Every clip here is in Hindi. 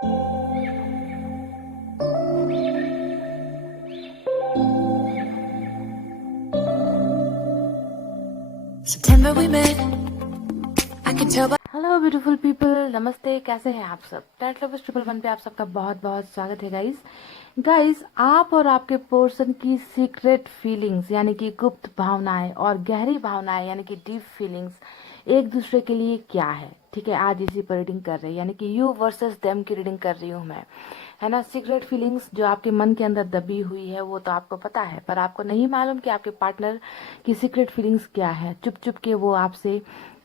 September we met. I can tell by hello beautiful people, नमस्ते। कैसे हैं आप सब? टेट लवर्स 111 पे आप सबका बहुत बहुत स्वागत है गाइस। आप और आपके पर्सन की सीक्रेट फीलिंग्स यानी कि गुप्त भावनाएं और गहरी भावनाएं यानी कि डीप फीलिंग्स एक दूसरे के लिए क्या है, ठीक है। आज इसी पर रीडिंग कर रही है, यानी कि यू वर्सेस देम की रीडिंग कर रही हूँ मैं, है ना। सीक्रेट फीलिंग्स जो आपके मन के अंदर दबी हुई है वो तो आपको पता है, पर आपको नहीं मालूम कि आपके पार्टनर की सीक्रेट फीलिंग्स क्या है। चुप चुप के वो आपसे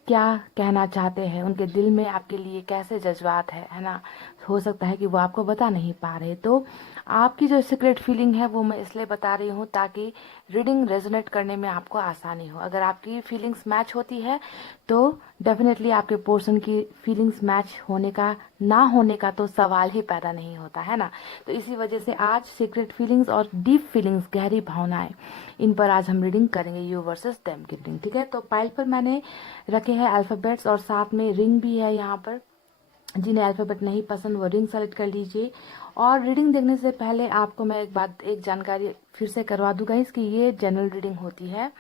क्या कहना चाहते हैं, उनके दिल में आपके लिए कैसे जज्बात है ना। हो सकता है कि वो आपको बता नहीं पा रहे। तो आपकी जो सीक्रेट फीलिंग है वो मैं इसलिए बता रही हूँ ताकि रीडिंग रेजोनेट करने में आपको आसानी हो। अगर आपकी फीलिंग्स मैच होती है तो डेफिनेटली आपके पर्सन की फीलिंग्स मैच होने का ना होने का तो सवाल ही पैदा नहीं होता, है ना। तो इसी वजह से आज सीक्रेट फीलिंग्स और डीप फीलिंग्स, गहरी भावनाएं, इन पर आज हम रीडिंग करेंगे, यू वर्सेस देम की रीडिंग, ठीक है। तो पाइल पर मैंने रखे हैं अल्फाबेट्स और साथ में रिंग भी है यहाँ पर। जिन्हें अल्फाबेट नहीं पसंद वो रिंग सेलेक्ट कर लीजिए। और रीडिंग देखने से पहले आपको मैं एक जानकारी फिर से करवा दूं गाइस कि ये जनरल रीडिंग होती है,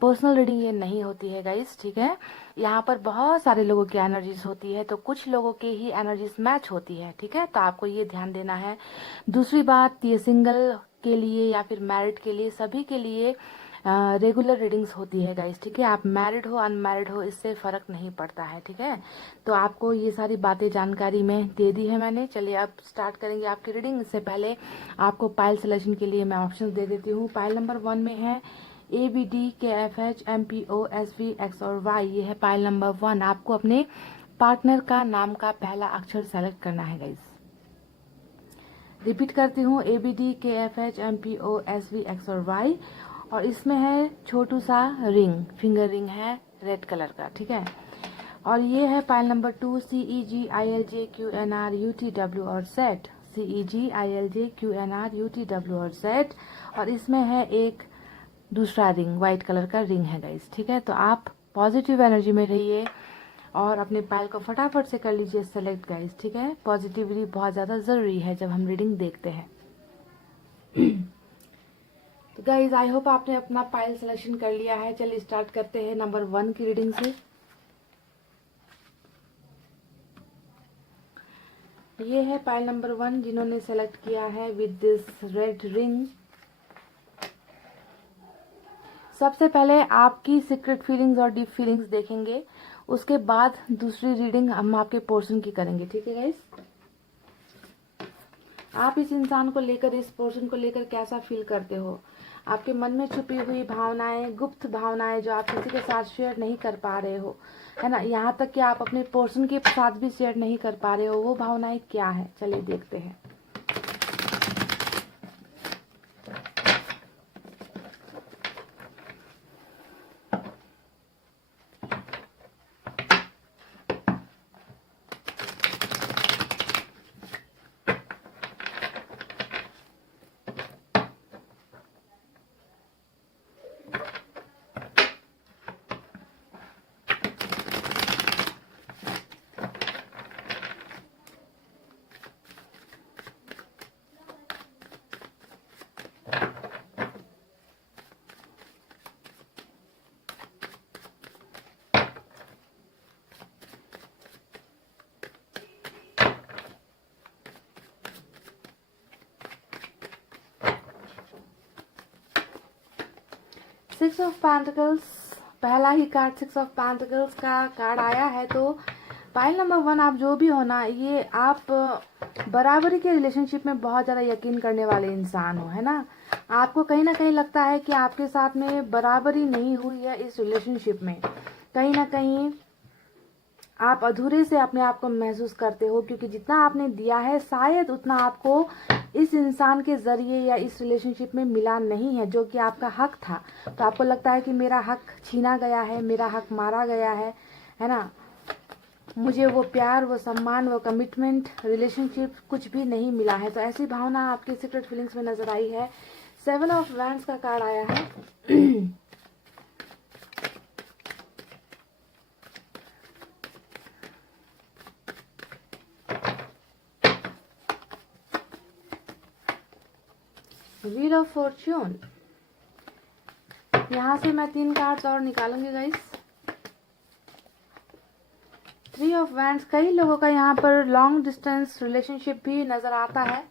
पर्सनल रीडिंग ये नहीं होती है गाइस, ठीक है। यहाँ पर बहुत सारे लोगों की एनर्जीज होती है, तो कुछ लोगों के ही एनर्जीज मैच होती है, ठीक है। तो आपको ये ध्यान देना है। दूसरी बात, ये सिंगल के लिए या फिर मैरिड के लिए, सभी के लिए रेगुलर रीडिंग्स होती है गाइस, ठीक है। आप मैरिड हो अनमैरिड हो इससे फर्क नहीं पड़ता है, ठीक है। तो आपको ये सारी बातें जानकारी में दे दी है मैंने। चलिए अब स्टार्ट करेंगे आपकी रीडिंग। इससे पहले आपको पाइल सिलेक्शन के लिए मैं ऑप्शन दे देती हूँ। पाइल नंबर 1 में है ABDKFHMPOSV X और Y, ये है पाइल नंबर 1। आपको अपने पार्टनर का नाम का पहला अक्षर सेलेक्ट करना है गाइस। रिपीट करती हूँ, ABDKFHMPOSV X और Y, और इसमें है छोटू सा रिंग, फिंगर रिंग है रेड कलर का, ठीक है। और ये है पाइल नंबर 2, CEGILJQNRUTW और Z, CEGILJQNRUTW और Z, और इसमें है एक दूसरा रिंग, व्हाइट कलर का रिंग है गाइस, ठीक है। तो आप पॉजिटिव एनर्जी में रहिए और अपने पाइल को फटाफट से कर लीजिए सेलेक्ट गाइस, ठीक है। पॉजिटिविटी बहुत ज़्यादा ज़रूरी है जब हम रीडिंग देखते हैं। तो गाइज आई होप आपने अपना पाइल सिलेक्शन कर लिया है। चलिए स्टार्ट करते हैं नंबर 1 की रीडिंग से। ये है पाइल नंबर 1 जिन्होंने सेलेक्ट किया है विद दिस रेड रिंग। सबसे पहले आपकी सीक्रेट फीलिंग्स और डीप फीलिंग्स देखेंगे, उसके बाद दूसरी रीडिंग हम आपके पोर्शन की करेंगे, ठीक है गाइज। आप इस इंसान को लेकर, इस पर्सन को लेकर कैसा फील करते हो? आपके मन में छुपी हुई भावनाएं, गुप्त भावनाएं जो आप किसी के साथ शेयर नहीं कर पा रहे हो, है ना। यहाँ तक कि आप अपने पर्सन के साथ भी शेयर नहीं कर पा रहे हो, वो भावनाएं क्या है? चलिए देखते हैं। सिक्स ऑफ पेंटिकल्स, पहला ही कार्ड सिक्स ऑफ पेंटिकल्स का कार्ड आया है। तो पाइल नंबर 1 आप जो भी हो ना, ये आप बराबरी के रिलेशनशिप में बहुत ज़्यादा यकीन करने वाले इंसान हो, है ना। आपको कहीं ना कहीं लगता है कि आपके साथ में बराबरी नहीं हुई है इस रिलेशनशिप में। कहीं ना कहीं आप अधूरे से अपने आप को महसूस करते हो, क्योंकि जितना आपने दिया है शायद उतना आपको इस इंसान के जरिए या इस रिलेशनशिप में मिला नहीं है, जो कि आपका हक था। तो आपको लगता है कि मेरा हक छीना गया है, मेरा हक मारा गया है ना। मुझे वो प्यार, वो सम्मान, वो कमिटमेंट, रिलेशनशिप कुछ भी नहीं मिला है। तो ऐसी भावना आपकी सीक्रेट फीलिंग्स में नजर आई है। 7 ऑफ वैंड्स का कार्ड आया है। Wheel of Fortune. यहाँ से मैं 3 कार्ड्स और निकालूंगी गाइस। 3 of wands. कई लोगों का यहाँ पर लॉन्ग डिस्टेंस रिलेशनशिप भी नजर आता है।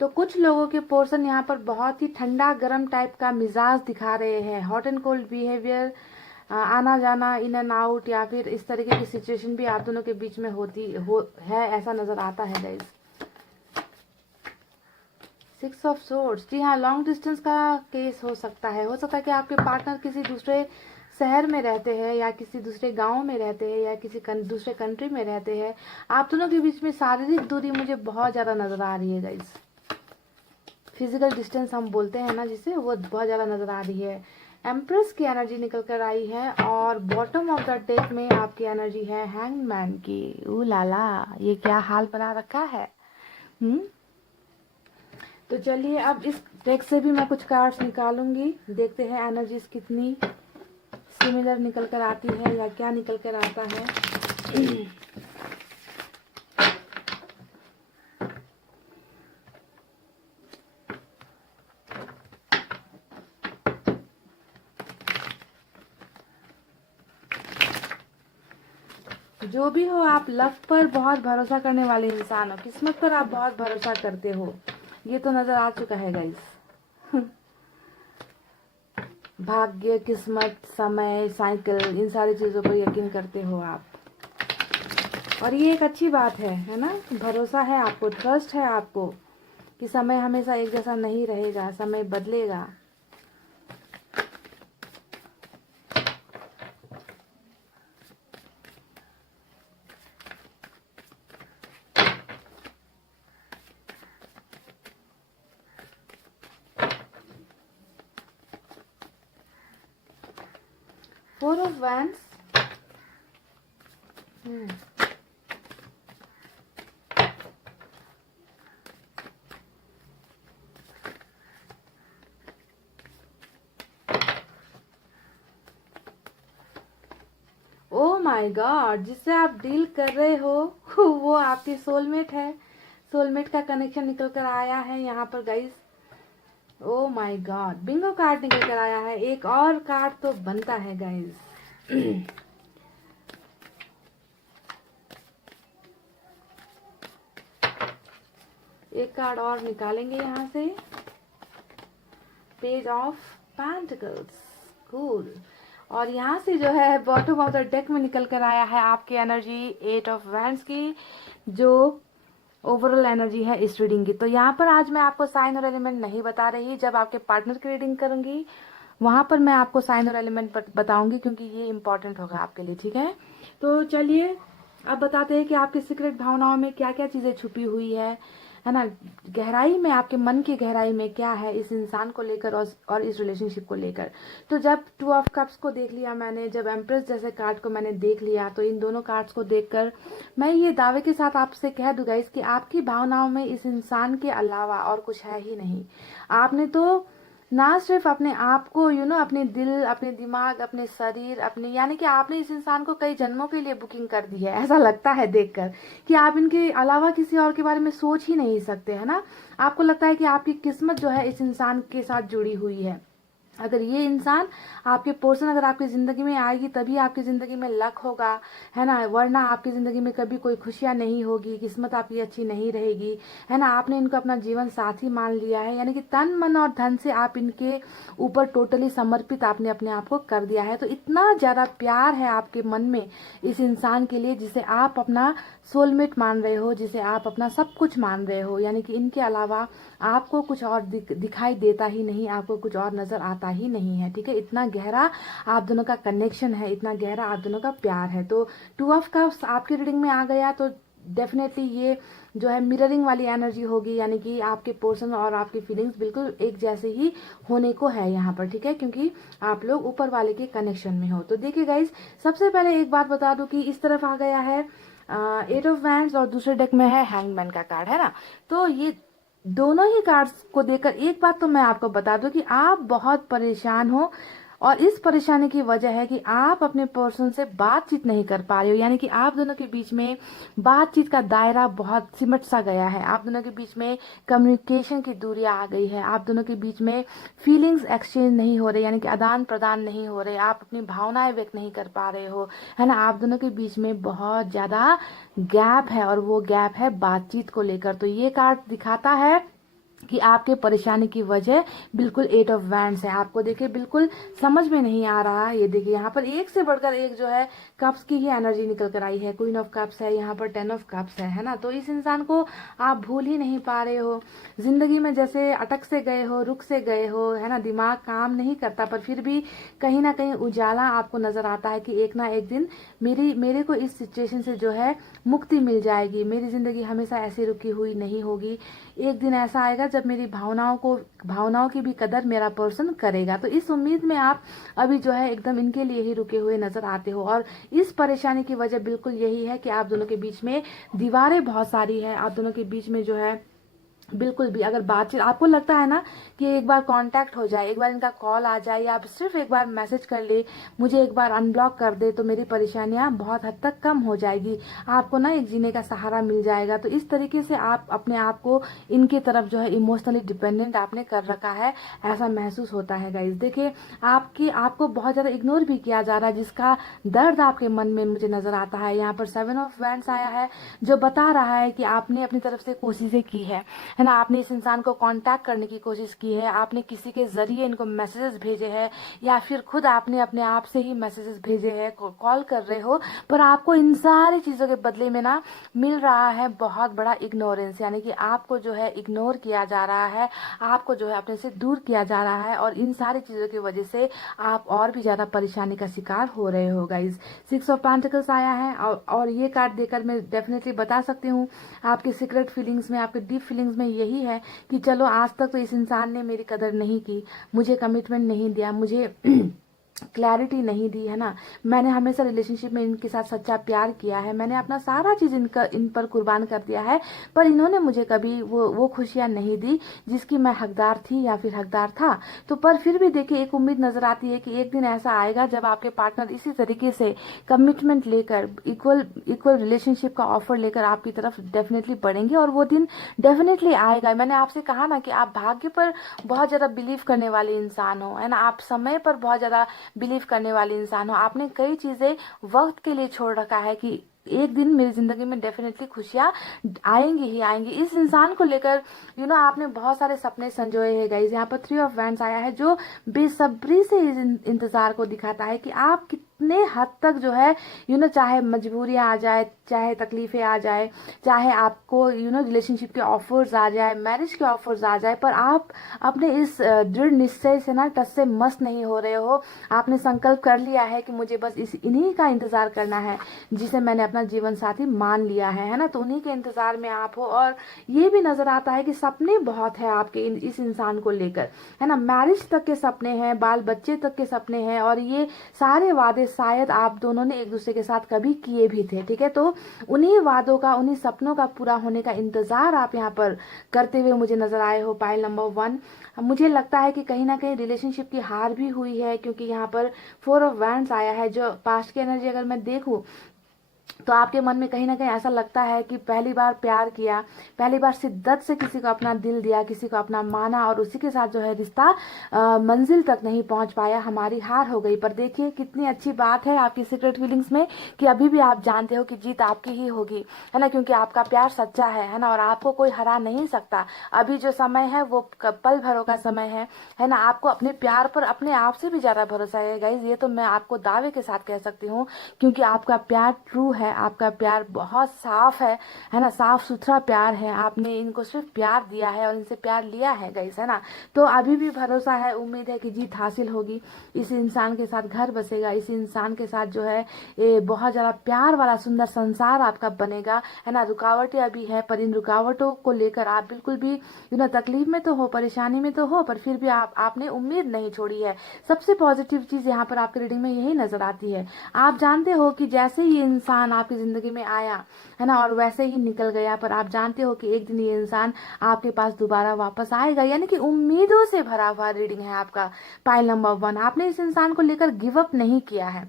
तो कुछ लोगों के पोर्शन यहाँ पर बहुत ही ठंडा गर्म टाइप का मिजाज दिखा रहे हैं। हॉट एंड कोल्ड बिहेवियर, आना जाना, इन एंड आउट, या फिर इस तरीके की सिचुएशन भी आप दोनों के बीच में है, ऐसा नजर आता है गाइस। 6 of swords. जी हाँ, लॉन्ग डिस्टेंस का केस हो सकता है। कि आपके पार्टनर किसी दूसरे शहर में रहते हैं, या किसी दूसरे गांव में रहते हैं, या किसी दूसरे कंट्री में रहते हैं। आप दोनों के बीच में शारीरिक दूरी मुझे बहुत ज्यादा नजर आ रही है गाइस। फिजिकल डिस्टेंस हम बोलते हैं ना जिसे, वो बहुत ज्यादा नजर आ रही है। एम्प्रेस की एनर्जी निकल कर आई है, और बॉटम ऑफ द डेक में आपकी एनर्जी है हैंगमैन की। ऊ लाला, ये क्या हाल बना रखा है। तो चलिए अब इस डेक से भी मैं कुछ कार्ड्स निकालूंगी। देखते हैं एनर्जीज कितनी सिमिलर निकल कर आती है, या क्या निकल कर आता है। जो भी हो, आप लव पर बहुत भरोसा करने वाले इंसान हो। किस्मत पर आप बहुत भरोसा करते हो, ये तो नजर आ चुका है गाइस। भाग्य, किस्मत, समय, साइकिल, इन सारी चीजों पर यकीन करते हो आप, और ये एक अच्छी बात है ना। भरोसा है आपको, ट्रस्ट है आपको कि समय हमेशा एक जैसा नहीं रहेगा, समय बदलेगा। Four of Wands। Oh my God, जिससे आप डील कर रहे हो वो आपकी सोलमेट है। सोलमेट का कनेक्शन निकल कर आया है यहाँ पर guys. Oh my God, Bingo card निकल कर आया है। एक और कार्ड तो बनता है गाइस। एक कार्ड और निकालेंगे यहाँ से। Page of pentacles, cool. और यहाँ से जो है बॉटम ऑफ द डेक में निकल कर आया है आपकी एनर्जी 8 ऑफ वैंड्स की, जो ओवरऑल एनर्जी है इस रीडिंग की। तो यहाँ पर आज मैं आपको साइन और एलिमेंट नहीं बता रही। जब आपके पार्टनर की रीडिंग करूंगी वहां पर मैं आपको साइन और एलिमेंट बताऊंगी, क्योंकि ये इंपॉर्टेंट होगा आपके लिए, ठीक है। तो चलिए अब बताते हैं कि आपकी सीक्रेट भावनाओं में क्या क्या चीजें छुपी हुई है ना। गहराई में, आपके मन की गहराई में क्या है इस इंसान को लेकर और इस रिलेशनशिप को लेकर। तो जब 2 ऑफ कप्स को देख लिया मैंने, जब एम्प्रेस जैसे कार्ड को मैंने देख लिया, तो इन दोनों कार्ड्स को देखकर मैं ये दावे के साथ आपसे कह दूंगा इसकी आपकी भावनाओं में इस इंसान के अलावा और कुछ है ही नहीं। आपने तो ना सिर्फ अपने आप को अपने दिल, अपने दिमाग, अपने शरीर, अपने यानी कि आपने इस इंसान को कई जन्मों के लिए बुकिंग कर दी है। ऐसा लगता है देखकर कि आप इनके अलावा किसी और के बारे में सोच ही नहीं सकते, है ना। आपको लगता है कि आपकी किस्मत जो है इस इंसान के साथ जुड़ी हुई है। अगर ये इंसान आपके पोर्शन अगर आपकी जिंदगी में आएगी तभी आपकी जिंदगी में लक होगा, है ना, वरना आपकी जिंदगी में कभी कोई खुशियां नहीं होगी, किस्मत आपकी अच्छी नहीं रहेगी, है ना। आपने इनको अपना जीवन साथी मान लिया है, यानी कि तन मन और धन से आप इनके ऊपर टोटली समर्पित आपने अपने आप को कर दिया है। तो इतना ज्यादा प्यार है आपके मन में इस इंसान के लिए, जिसे आप अपना सोलमेट मान रहे हो, जिसे आप अपना सब कुछ मान रहे हो, यानी कि इनके अलावा आपको कुछ और दिखाई देता ही नहीं, आपको कुछ और नजर आता ही नहीं है, ठीक है। इतना गहरा आप दोनों का कनेक्शन है, इतना गहरा आप दोनों का प्यार है। तो 2 ऑफ कप्स आपकी रीडिंग में आ गया तो डेफिनेटली ये जो है मिररिंग वाली एनर्जी होगी, यानी कि आपके पर्सन और आपकी फीलिंग्स बिल्कुल एक जैसे ही होने को है यहाँ पर, ठीक है, क्योंकि आप लोग ऊपर वाले के कनेक्शन में हो। तो देखिए गाइज, सबसे पहले एक बात बता दूं कि इस तरफ आ गया है 8 ऑफ वैंड्स और दूसरे डेक में है हैंगमैन का कार्ड, है ना। तो ये दोनों ही कार्ड्स को देखकर एक बात तो मैं आपको बता दूं कि आप बहुत परेशान हो और इस परेशानी की वजह है कि आप अपने पर्सन से बातचीत नहीं कर पा रहे हो, यानी कि आप दोनों के बीच में बातचीत का दायरा बहुत सिमट सा गया है। आप दोनों के बीच में कम्युनिकेशन की दूरियां आ गई है। आप दोनों के बीच में फीलिंग्स एक्सचेंज नहीं हो रहे, यानी कि आदान प्रदान नहीं हो रहे। आप अपनी भावनाएं व्यक्त नहीं कर पा रहे हो, है ना। आप दोनों के बीच में बहुत ज्यादा गैप है और वो गैप है बातचीत को लेकर। तो ये कार्ड दिखाता है कि आपके परेशानी की वजह बिल्कुल 8 ऑफ वैंड्स है। आपको देखिए बिल्कुल समझ में नहीं आ रहा है। ये देखिए यहाँ पर एक से बढ़कर एक जो है कप्स की ही एनर्जी निकल कर आई है। क्वीन ऑफ कप्स है, यहाँ पर 10 ऑफ कप्स है ना। तो इस इंसान को आप भूल ही नहीं पा रहे हो। जिंदगी में जैसे अटक से गए हो, रुक से गए हो, है ना। दिमाग काम नहीं करता, पर फिर भी कहीं ना कहीं उजाला आपको नजर आता है कि एक ना एक दिन मेरे को इस सिचुएशन से जो है मुक्ति मिल जाएगी। मेरी जिंदगी हमेशा ऐसी रुकी हुई नहीं होगी। एक दिन ऐसा आएगा जब मेरी भावनाओं की भी कदर मेरा पर्सन करेगा। तो इस उम्मीद में आप अभी जो है एकदम इनके लिए ही रुके हुए नजर आते हो। और इस परेशानी की वजह बिल्कुल यही है कि आप दोनों के बीच में दीवारें बहुत सारी है। आप दोनों के बीच में जो है बिल्कुल भी अगर बातचीत आपको लगता है ना कि एक बार कांटेक्ट हो जाए, एक बार इनका कॉल आ जाए, या आप सिर्फ एक बार मैसेज कर ले, मुझे एक बार अनब्लॉक कर दे, तो मेरी परेशानियां बहुत हद तक कम हो जाएगी। आपको ना एक जीने का सहारा मिल जाएगा। तो इस तरीके से आप अपने आप को इनके तरफ जो है इमोशनली डिपेंडेंट आपने कर रखा है, ऐसा महसूस होता है गाइज। देखिए आपको बहुत ज्यादा इग्नोर भी किया जा रहा है, जिसका दर्द आपके मन में मुझे नजर आता है। यहाँ पर 7 ऑफ वैंड्स आया है, जो बता रहा है कि आपने अपनी तरफ से कोशिशें की है ना। आपने इस इंसान को कांटेक्ट करने की कोशिश की है, आपने किसी के जरिए इनको मैसेजेस भेजे हैं, या फिर खुद आपने अपने आप से ही मैसेजेस भेजे हैं, कॉल कर रहे हो, पर आपको इन सारी चीजों के बदले में ना मिल रहा है बहुत बड़ा इग्नोरेंस, यानी कि आपको जो है इग्नोर किया जा रहा है, आपको जो है अपने से दूर किया जा रहा है। और इन सारी चीजों की वजह से आप और भी ज्यादा परेशानी का शिकार हो रहे हो गाइज। 6 ऑफ पेंटिकल्स आया है, और ये कार्ड देकर मैं डेफिनेटली बता सकती हूँ आपके सीक्रेट फीलिंग्स में, आपके डीप फीलिंग्स में यही है कि चलो आज तक तो इस इंसान ने मेरी कदर नहीं की, मुझे कमिटमेंट नहीं दिया, मुझे क्लैरिटी नहीं दी, है ना। मैंने हमेशा रिलेशनशिप में इनके साथ सच्चा प्यार किया है, मैंने अपना सारा चीज इन पर कुर्बान कर दिया है, पर इन्होंने मुझे कभी वो खुशियां नहीं दी जिसकी मैं हकदार थी या फिर हकदार था। तो पर फिर भी देखिए एक उम्मीद नजर आती है कि एक दिन ऐसा आएगा जब आपके पार्टनर इसी तरीके से कमिटमेंट लेकर इक्वल रिलेशनशिप का ऑफर लेकर आपकी तरफ डेफिनेटली बढ़ेंगे, और वो दिन डेफिनेटली आएगा। मैंने आपसे कहा ना कि आप भाग्य पर बहुत ज्यादा बिलीव करने वाले इंसान हो, है ना। आप समय पर बहुत ज्यादा बिलीव करने वाले इंसान हो। आपने कई चीजें वक्त के लिए छोड़ रखा है कि एक दिन मेरी जिंदगी में डेफिनेटली खुशियां आएंगी ही आएंगी। इस इंसान को लेकर आपने बहुत सारे सपने संजोए हैं गाइस। यहाँ पर 3 ऑफ वैंड्स आया है, जो बेसब्री से इस इंतजार को दिखाता है कि आप कितने हद तक जो है चाहे मजबूरियां आ जाए, चाहे तकलीफें आ जाए, चाहे आपको रिलेशनशिप के ऑफर्स आ जाए, मैरिज के ऑफर्स आ जाए, पर आप अपने इस दृढ़ निश्चय से ना टस से मस्त नहीं हो रहे हो। आपने संकल्प कर लिया है कि मुझे बस इन्हीं का इंतजार करना है जिसे मैंने अपना जीवन साथी मान लिया है ना। तो उन्हीं के इंतजार में आप हो, और ये भी नजर आता है कि सपने बहुत है आपके इस इंसान को लेकर, है ना। मैरिज तक के सपने हैं, बाल बच्चे तक के सपने हैं, और ये सारे वादे शायद आप दोनों ने एक दूसरे के साथ कभी किए भी थे, ठीक है। तो उन्हीं वादों का, उन्हीं सपनों का पूरा होने का इंतजार आप यहाँ पर करते हुए मुझे नजर आए हो। पाइल नंबर 1, मुझे लगता है कि कहीं ना कहीं रिलेशनशिप की हार भी हुई है, क्योंकि यहाँ पर 4 ऑफ वैंड्स आया है, जो पास्ट की एनर्जी अगर मैं देखूं तो आपके मन में कहीं ना कहीं ऐसा लगता है कि पहली बार प्यार किया, पहली बार शिद्दत से किसी को अपना दिल दिया, किसी को अपना माना, और उसी के साथ जो है रिश्ता मंजिल तक नहीं पहुंच पाया, हमारी हार हो गई। पर देखिए कितनी अच्छी बात है आपकी सीक्रेट फीलिंग्स में कि अभी भी आप जानते हो कि जीत आपकी ही होगी, है ना, क्योंकि आपका प्यार सच्चा है ना, और आपको कोई हरा नहीं सकता। अभी जो समय है वो पल भरों का समय है ना। आपको अपने प्यार पर अपने आप से भी ज्यादा भरोसा है गाइज, ये तो मैं आपको दावे के साथ कह सकती हूँ, क्योंकि आपका प्यार ट्रू है, आपका प्यार बहुत साफ है ना, साफ सुथरा प्यार है। आपने इनको सिर्फ प्यार दिया है और इनसे प्यार लिया है गाइस, है ना। तो अभी भी भरोसा है, उम्मीद है कि जीत हासिल होगी। इस इंसान के साथ घर बसेगा, इस इंसान के साथ जो है ये बहुत ज्यादा प्यार वाला सुंदर संसार आपका बनेगा, है ना। रुकावटें अभी है, पर इन रुकावटों को लेकर आप बिल्कुल भी तकलीफ में तो हो, परेशानी में तो हो, पर फिर भी आपने उम्मीद नहीं छोड़ी है। सबसे पॉजिटिव चीज यहाँ पर आपके रीडिंग में यही नजर आती है। आप जानते हो कि जैसे ये इंसान इंसान आपकी जिंदगी में आया है ना, और वैसे ही निकल गया, पर आप जानते हो कि एक दिन ये इंसान आपके पास दोबारा वापस आएगा। यानी कि उम्मीदों से भरा हुआ रीडिंग है आपका पाइल नंबर 1। आपने इस इंसान को लेकर गिव अप नहीं किया है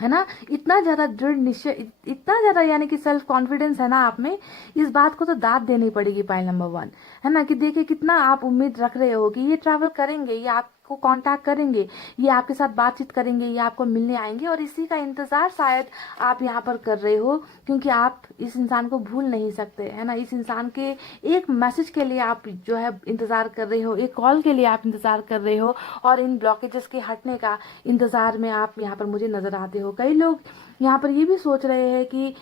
ना, इतना ज्यादा दृढ़ निश्चय, इतना ज्यादा यानी कि सेल्फ कॉन्फिडेंस है ना आप में, इस बात को तो दाद देनी पड़ेगी पाइल नंबर 1, है ना। कि देखिए कितना आप उम्मीद रख रहे हो कि ये ट्रैवल करेंगे, ये आपको कांटेक्ट करेंगे, ये आपके साथ बातचीत करेंगे, ये आपको मिलने आएंगे, और इसी का इंतजार शायद आप यहाँ पर कर रहे हो, क्योंकि आप इस इंसान को भूल नहीं सकते, है ना। इस इंसान के एक मैसेज के लिए आप जो है इंतजार कर रहे हो, एक कॉल के लिए आप इंतजार कर रहे हो, और इन ब्लॉकेजेस के हटने का इंतजार में आप यहाँ पर मुझे नजर आते हो। कई लोग यहाँ पर ये भी सोच रहे हैं कि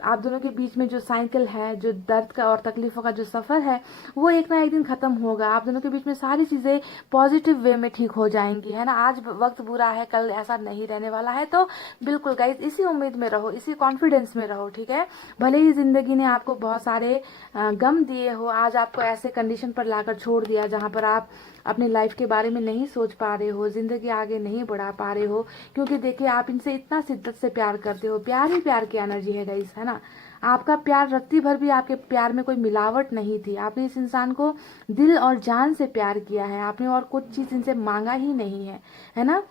आप दोनों के बीच में जो साइकिल है, जो दर्द का और तकलीफों का जो सफर है, वो एक ना एक दिन खत्म होगा। आप दोनों के बीच में सारी चीजें पॉजिटिव वे में ठीक हो जाएंगी, है ना। आज वक्त बुरा है, कल ऐसा नहीं रहने वाला है। तो बिल्कुल गाइज इसी उम्मीद में रहो, इसी कॉन्फिडेंस में रहो, ठीक है। भले ही जिंदगी ने आपको बहुत सारे गम दिए हो, आज आपको ऐसे कंडीशन पर लाकर छोड़ दिया जहां पर आप अपनी लाइफ के बारे में नहीं सोच पा रहे हो, जिंदगी आगे नहीं बढ़ा पा रहे हो, क्योंकि देखिए आप इनसे इतना शिद्दत से प्यार करते हो। प्यार ही प्यार की एनर्जी है गाइस, है ना। आपका प्यार रत्ती भर भी आपके प्यार में कोई मिलावट नहीं थी। आपने इस इंसान को दिल और जान से प्यार किया है, आपने और कुछ चीज इनसे मांगा ही नहीं है ना।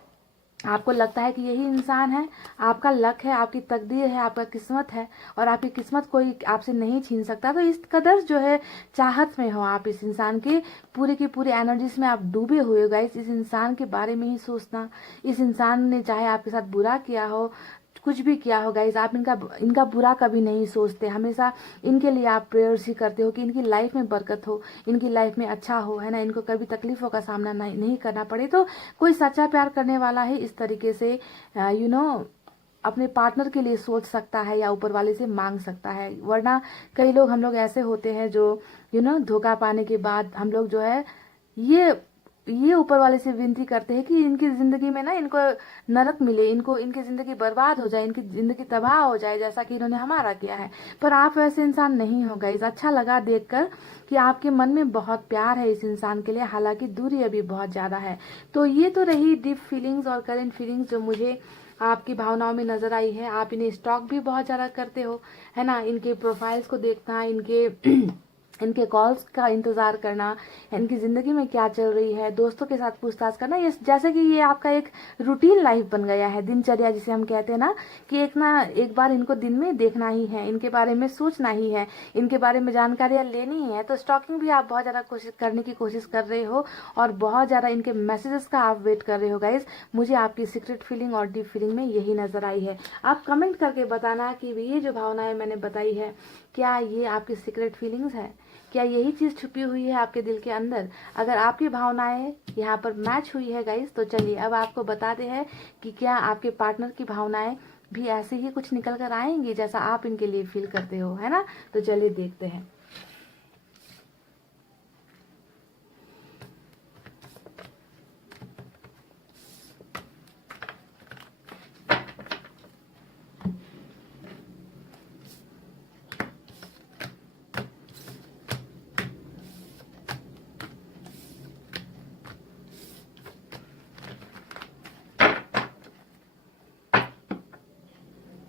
आपको लगता है कि यही इंसान है, आपका लक है, आपकी तकदीर है, आपका किस्मत है, और आपकी किस्मत कोई आपसे नहीं छीन सकता। तो इस कदर जो है चाहत में हो आप इस इंसान के, पूरी की पूरी एनर्जीज में आप डूबे हुए हो गाइस। इस इंसान के बारे में ही सोचना, इस इंसान ने चाहे आपके साथ बुरा किया हो, कुछ भी किया हो गाइज, आप इनका बुरा कभी नहीं सोचते। हमेशा इनके लिए आप प्रेयर्स ही करते हो कि इनकी लाइफ में बरकत हो, इनकी लाइफ में अच्छा हो, है ना, इनको कभी तकलीफों का सामना नहीं करना पड़े। तो कोई सच्चा प्यार करने वाला है इस तरीके से अपने पार्टनर के लिए सोच सकता है या ऊपर वाले से मांग सकता है। वरना कई लोग, हम लोग ऐसे होते हैं जो धोखा पाने के बाद हम लोग जो है ये ऊपर वाले से विनती करते हैं कि इनकी जिंदगी में ना इनको नरक मिले, इनकी जिंदगी बर्बाद हो जाए, इनकी जिंदगी तबाह हो जाए, जैसा कि इन्होंने हमारा किया है। पर आप वैसे इंसान नहीं हो गाइस। अच्छा लगा देखकर कि आपके मन में बहुत प्यार है इस इंसान के लिए, हालांकि दूरी अभी बहुत ज्यादा है। तो ये तो रही डीप फीलिंग्स और करेंट फीलिंग्स जो मुझे आपकी भावनाओं में नजर आई है। आप इन्हें स्टॉक भी बहुत ज्यादा करते हो, है ना। इनके प्रोफाइल्स को देखना, इनके कॉल्स का इंतजार करना, इनकी जिंदगी में क्या चल रही है, दोस्तों के साथ पूछताछ करना, ये जैसे कि ये आपका एक रूटीन लाइफ बन गया है, दिनचर्या जिसे हम कहते हैं ना, कि एक बार इनको दिन में देखना ही है, इनके बारे में सोचना ही है, इनके बारे में जानकारियां लेनी ही है। तो स्टॉकिंग भी आप बहुत ज्यादा करने की कोशिश कर रहे हो, और बहुत ज्यादा इनके मैसेजेस का आप वेट कर रहे हो गाइज। मुझे आपकी सीक्रेट फीलिंग और डीप फीलिंग में यही नजर आई है। आप कमेंट करके बताना कि ये जो भावनाएं मैंने बताई है, क्या ये आपकी सीक्रेट फीलिंग्स है, क्या यही चीज छुपी हुई है आपके दिल के अंदर। अगर आपकी भावनाएं यहाँ पर मैच हुई है गाइस, तो चलिए अब आपको बताते हैं कि क्या आपके पार्टनर की भावनाएं भी ऐसे ही कुछ निकल कर आएंगी जैसा आप इनके लिए फील करते हो, है ना। तो चलिए देखते हैं।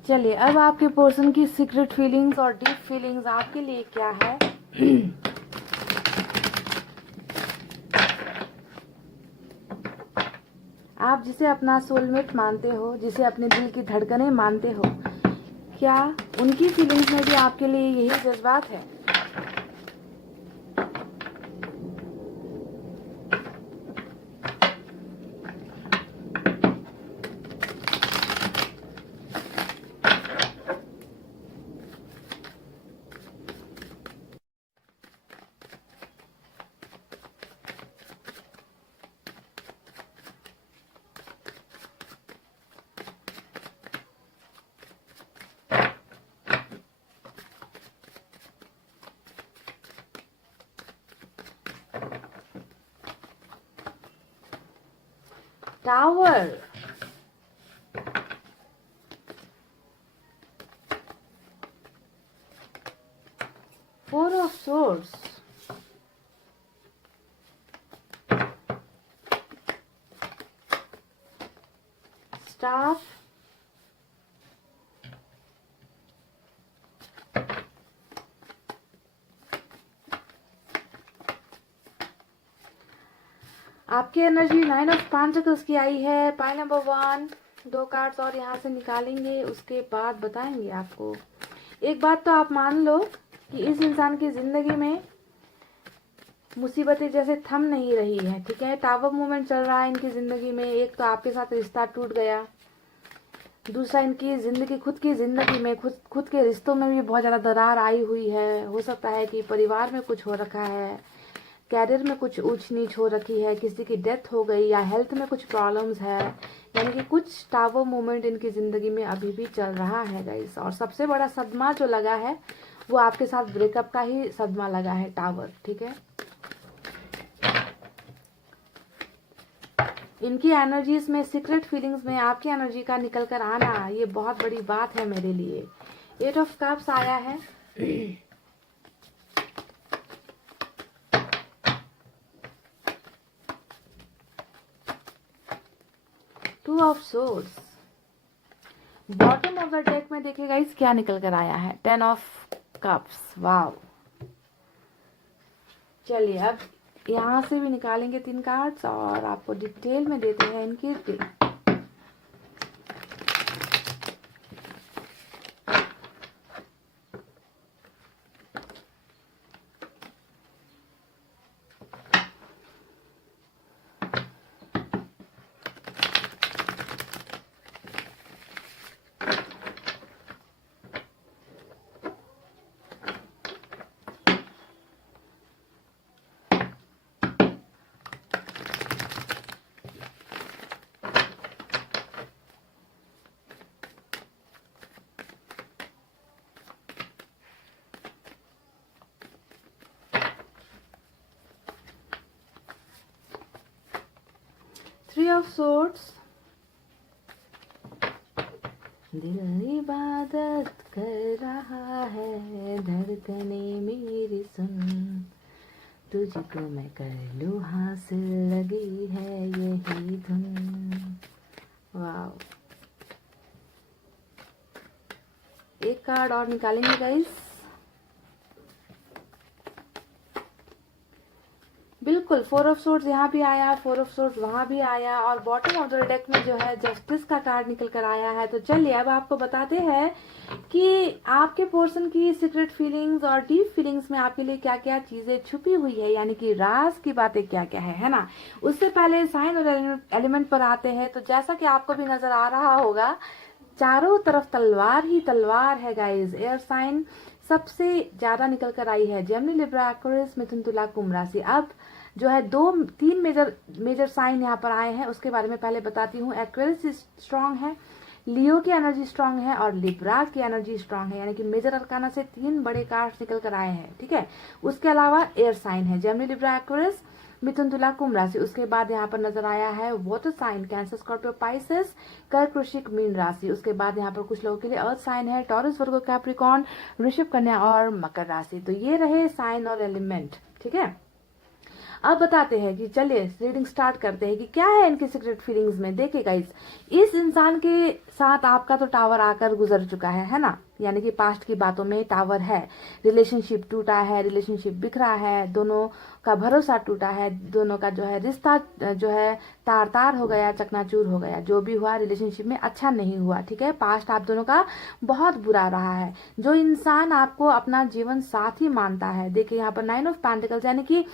चलिए अब आपके पर्सन की सीक्रेट फीलिंग्स और डीप फीलिंग्स आपके लिए क्या है। आप जिसे अपना सोलमेट मानते हो, जिसे अपने दिल की धड़कनें मानते हो, क्या उनकी फीलिंग्स में भी आपके लिए यही जज्बात है। Tower, four of swords, staff, आपकी एनर्जी 9 ऑफ पेंटिकल्स की आई है। पाइल नंबर 1, 2 कार्ड्स और यहाँ से निकालेंगे, उसके बाद बताएंगे आपको। एक बात तो आप मान लो कि इस इंसान की जिंदगी में मुसीबतें जैसे थम नहीं रही है, ठीक है। टावर मूवमेंट चल रहा है इनकी जिंदगी में। एक तो आपके साथ रिश्ता टूट गया, दूसरा इनकी जिंदगी, खुद की जिंदगी में, खुद के रिश्तों में भी बहुत ज्यादा दरार आई हुई है। हो सकता है कि परिवार में कुछ हो रखा है, कैरियर में कुछ ऊंच नीच हो रखी है, किसी की डेथ हो गई, या हेल्थ में कुछ प्रॉब्लम्स है। यानी कि कुछ टावर मूवमेंट इनकी जिंदगी में अभी भी चल रहा है गाइस। और सबसे बड़ा सदमा जो लगा है वो आपके साथ ब्रेकअप का ही सदमा लगा है, टावर, ठीक है। इनकी एनर्जीज में, सीक्रेट फीलिंग्स में आपकी एनर्जी का निकल कर आना, ये बहुत बड़ी बात है मेरे लिए। 8 ऑफ कप्स आया है। 2 of swords. Bottom of the deck में देखिएगा इस क्या निकल कर आया है। 10 ऑफ कप्स। वाव। चलिए अब यहाँ से भी निकालेंगे 3 कार्ड्स और आपको डिटेल में देते हैं इनकी रीडिंग। Three of Swords। दिल इबादत कर रहा है, धड़कने मेरी सुन, तुझको मैं कर लूं हासिल, लगी है यही धुन। वाव। एक कार्ड और निकालेंगे गाइस। बिल्कुल 4 ऑफ सोर्ड्स यहाँ भी आया, 4 ऑफ सोर्ड्स वहां भी आया, और बॉटम ऑफ द डेक में जो है जस्टिस का कार्ड निकल कर आया है। तो चलिए अब आपको बताते हैं कि आपके पर्सन की सीक्रेट फीलिंग्स और डीप फीलिंग्स में आपके लिए क्या क्या चीजें छुपी हुई है, यानी कि राज की बातें क्या क्या है ना। उससे पहले साइन और एलिमेंट पर आते हैं। तो जैसा कि आपको भी नजर आ रहा होगा, चारों तरफ तलवार ही तलवार है गाइज। एयर साइन सबसे ज्यादा निकल कर आई है, जेमिनी, लिब्रा, एक्वेरियस, मिथुन, तुला, कुंभ राशि। अब जो है 3 मेजर साइन यहाँ पर आए हैं, उसके बारे में पहले बताती हूँ। एक्वेरियस स्ट्रांग है, लियो की एनर्जी स्ट्रांग है, और लिब्रा की एनर्जी स्ट्रांग है। यानी कि मेजर अरकाना से 3 बड़े कार्ड्स निकल कर आए हैं, ठीक है। उसके अलावा एयर साइन है, जेमिनी, लिब्रा, एक्वेरियस, मिथुन, तुला, कुंभ राशि। उसके बाद यहाँ पर नजर आया है water sign, cancer, Scorpio, Pisces, कर्क, वृश्चिक, मीन राशि। उसके बाद यहाँ पर कुछ लोगों के लिए अर्थ साइन है, टॉरस, वर्गो, कैप्रिकॉर्न, वृषभ, कन्या और मकर राशि। तो ये रहे साइन और एलिमेंट, ठीक है। अब बताते हैं कि चलिए रीडिंग स्टार्ट करते हैं कि क्या है इनकी सीक्रेट फीलिंग्स में। देखिएगा इस इंसान के साथ आपका तो टावर आकर गुजर चुका है ना। यानी कि पास्ट की बातों में टावर है, रिलेशनशिप टूटा है, रिलेशनशिप बिखरा है, दोनों का भरोसा टूटा है, दोनों का जो है रिश्ता जो है तार तार हो गया, चकनाचूर हो गया। जो भी हुआ रिलेशनशिप में अच्छा नहीं हुआ, ठीक है। पास्ट आप दोनों का बहुत बुरा रहा है। जो इंसान आपको अपना जीवन साथी मानता है, देखिए यहाँ पर 9 ऑफ पेंटिकल्स, यानी कि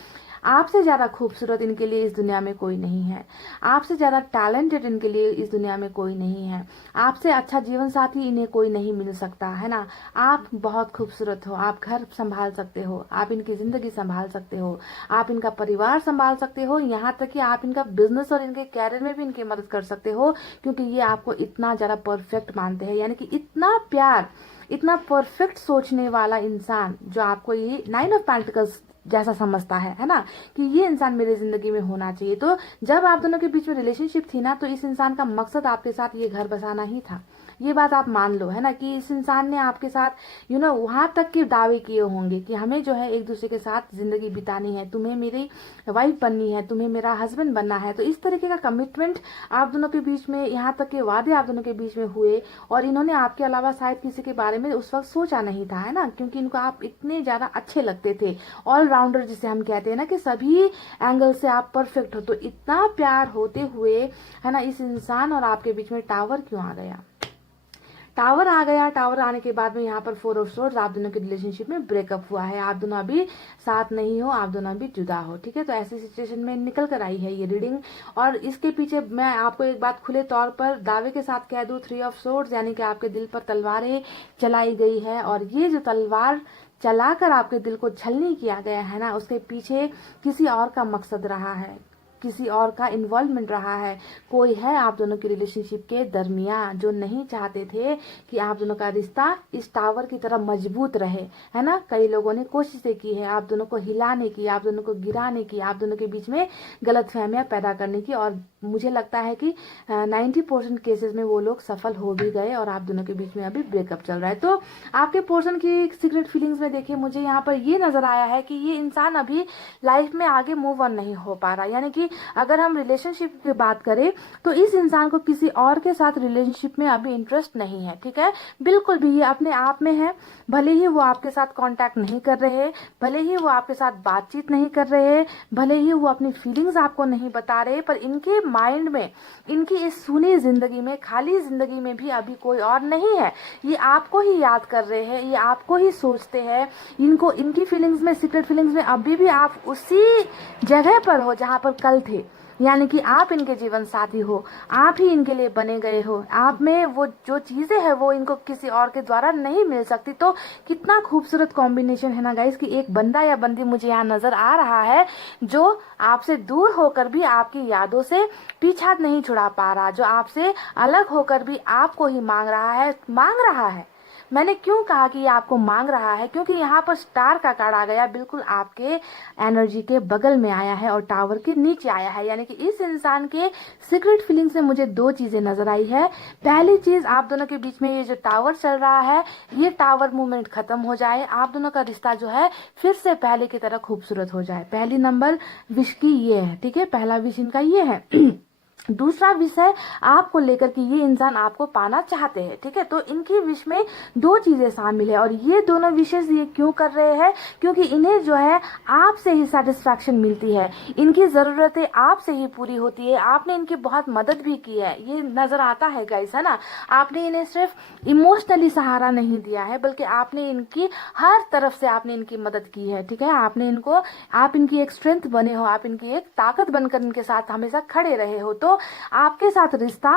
आपसे ज्यादा खूबसूरत इनके लिए इस दुनिया में कोई नहीं है, आपसे ज्यादा टैलेंटेड इनके लिए इस दुनिया में कोई नहीं है, आपसे अच्छा जीवन साथी इन्हें कोई नहीं मिल सकता है ना। आप बहुत खूबसूरत हो, आप घर संभाल सकते हो, आप इनकी जिंदगी संभाल सकते हो, आप इनका परिवार संभाल सकते हो, यहाँ तक कि आप इनका बिजनेस और इनके कैरियर में भी इनकी मदद कर सकते हो, क्योंकि ये आपको इतना ज्यादा परफेक्ट मानते हैं। यानी कि इतना प्यार, इतना परफेक्ट सोचने वाला इंसान जो आपको ये 9 ऑफ पेंटिकल्स जैसा समझता है ना, कि ये इंसान मेरी जिंदगी में होना चाहिए। तो जब आप दोनों के बीच में रिलेशनशिप थी ना, तो इस इंसान का मकसद आपके साथ ये घर बसाना ही था। ये बात आप मान लो, है ना, कि इस इंसान ने आपके साथ वहां तक के दावे किए होंगे कि हमें जो है एक दूसरे के साथ जिंदगी बितानी है, तुम्हें मेरी वाइफ बननी है, तुम्हें मेरा हस्बैंड बनना है। तो इस तरीके का कमिटमेंट आप दोनों के बीच में, यहाँ तक के वादे आप दोनों के बीच में हुए, और इन्होंने आपके अलावा शायद किसी के बारे में उस वक्त सोचा नहीं था, है ना, क्योंकि इनको आप इतने ज्यादा अच्छे लगते थे, ऑलराउंडर जिसे हम कहते हैं ना, कि सभी एंगल से आप परफेक्ट हो। तो इतना प्यार होते हुए, है ना, इस इंसान और आपके बीच में टावर क्यों आ गया? टावर आ गया। टावर आने के बाद में यहाँ पर 4 ऑफ सोर्ड्स, आप दोनों के रिलेशनशिप में ब्रेकअप हुआ है, आप दोनों अभी साथ नहीं हो, आप दोनों अभी जुदा हो। ठीक है, तो ऐसी सिचुएशन में निकल कर आई है ये रीडिंग। और इसके पीछे मैं आपको एक बात खुले तौर पर दावे के साथ कह दूं, 3 ऑफ सोर्ड्स, यानी कि आपके दिल पर तलवारें चलाई गई है, और ये जो तलवार चलाकर आपके दिल को छलनी किया गया है ना, उसके पीछे किसी और का मकसद रहा है, किसी और का इन्वॉल्वमेंट रहा है। कोई है आप दोनों की रिलेशनशिप के दरमियान जो नहीं चाहते थे कि आप दोनों का रिश्ता इस टावर की तरह मजबूत रहे, है ना। कई लोगों ने कोशिशें की है आप दोनों को हिलाने की, आप दोनों को गिराने की, आप दोनों के बीच में गलतफहमियां पैदा करने की, और मुझे लगता है कि 90% केसेस में वो लोग सफल हो भी गए, और आप दोनों के बीच में अभी ब्रेकअप चल रहा है। तो आपके पोर्शन की सीक्रेट फीलिंग्स में देखिए, मुझे यहाँ पर ये नजर आया है कि ये इंसान अभी लाइफ में आगे मूव ऑन नहीं हो पा रहा। यानी कि अगर हम रिलेशनशिप की बात करें तो इस इंसान को किसी और के साथ रिलेशनशिप में अभी इंटरेस्ट नहीं है। ठीक है, बिल्कुल भी, ये अपने आप में है। भले ही वो आपके साथ कांटेक्ट नहीं कर रहे, भले ही वो आपके साथ बातचीत नहीं कर रहे, भले ही वो अपनी फीलिंग्स आपको नहीं बता रहे, पर इनके माइंड में, इनकी इस सुनी जिंदगी में, खाली जिंदगी में भी अभी कोई और नहीं है। ये आपको ही याद कर रहे हैं, ये आपको ही सोचते हैं। इनको, इनकी फीलिंग्स में, सीक्रेट फीलिंग्स में अभी भी आप उसी जगह पर हो जहां पर कल थे। यानी कि आप इनके जीवन साथी हो, आप ही इनके लिए बने गए हो। आप में वो जो चीजें हैं वो इनको किसी और के द्वारा नहीं मिल सकती। तो कितना खूबसूरत कॉम्बिनेशन है ना गाइस, कि एक बंदा या बंदी मुझे यहाँ नजर आ रहा है जो आपसे दूर होकर भी आपकी यादों से पीछा नहीं छुड़ा पा रहा, जो आपसे अलग होकर भी आपको ही मांग रहा है। मैंने क्यों कहा कि ये आपको मांग रहा है, क्योंकि यहाँ पर स्टार का कार्ड आ गया, बिल्कुल आपके एनर्जी के बगल में आया है और टावर के नीचे आया है। यानी कि इस इंसान के सीक्रेट फीलिंग से मुझे 2 चीजें नजर आई है। पहली चीज, आप दोनों के बीच में ये जो टावर चल रहा है, ये टावर मूवमेंट खत्म हो जाए, आप दोनों का रिश्ता जो है फिर से पहले की तरह खूबसूरत हो जाए। पहली नंबर विश की ये है। ठीक है, पहला विश इनका ये है। दूसरा विषय आपको लेकर कि ये इंसान आपको पाना चाहते हैं। ठीक है, तो इनकी विश में 2 चीजें शामिल है, और ये दोनों विशेष ये क्यों कर रहे हैं, क्योंकि इन्हें जो है आपसे ही सेटिस्फैक्शन मिलती है, इनकी जरूरतें आपसे ही पूरी होती है। आपने इनकी बहुत मदद भी की है, ये नजर आता है गाइस, है ना। आपने इन्हें सिर्फ इमोशनली सहारा नहीं दिया है, बल्कि आपने इनकी हर तरफ से आपने इनकी मदद की है। ठीक है, आपने इनको, आप इनकी एक स्ट्रेंथ बने हो, आप इनकी एक ताकत बनकर इनके साथ हमेशा खड़े रहे हो। तो आपके साथ रिश्ता,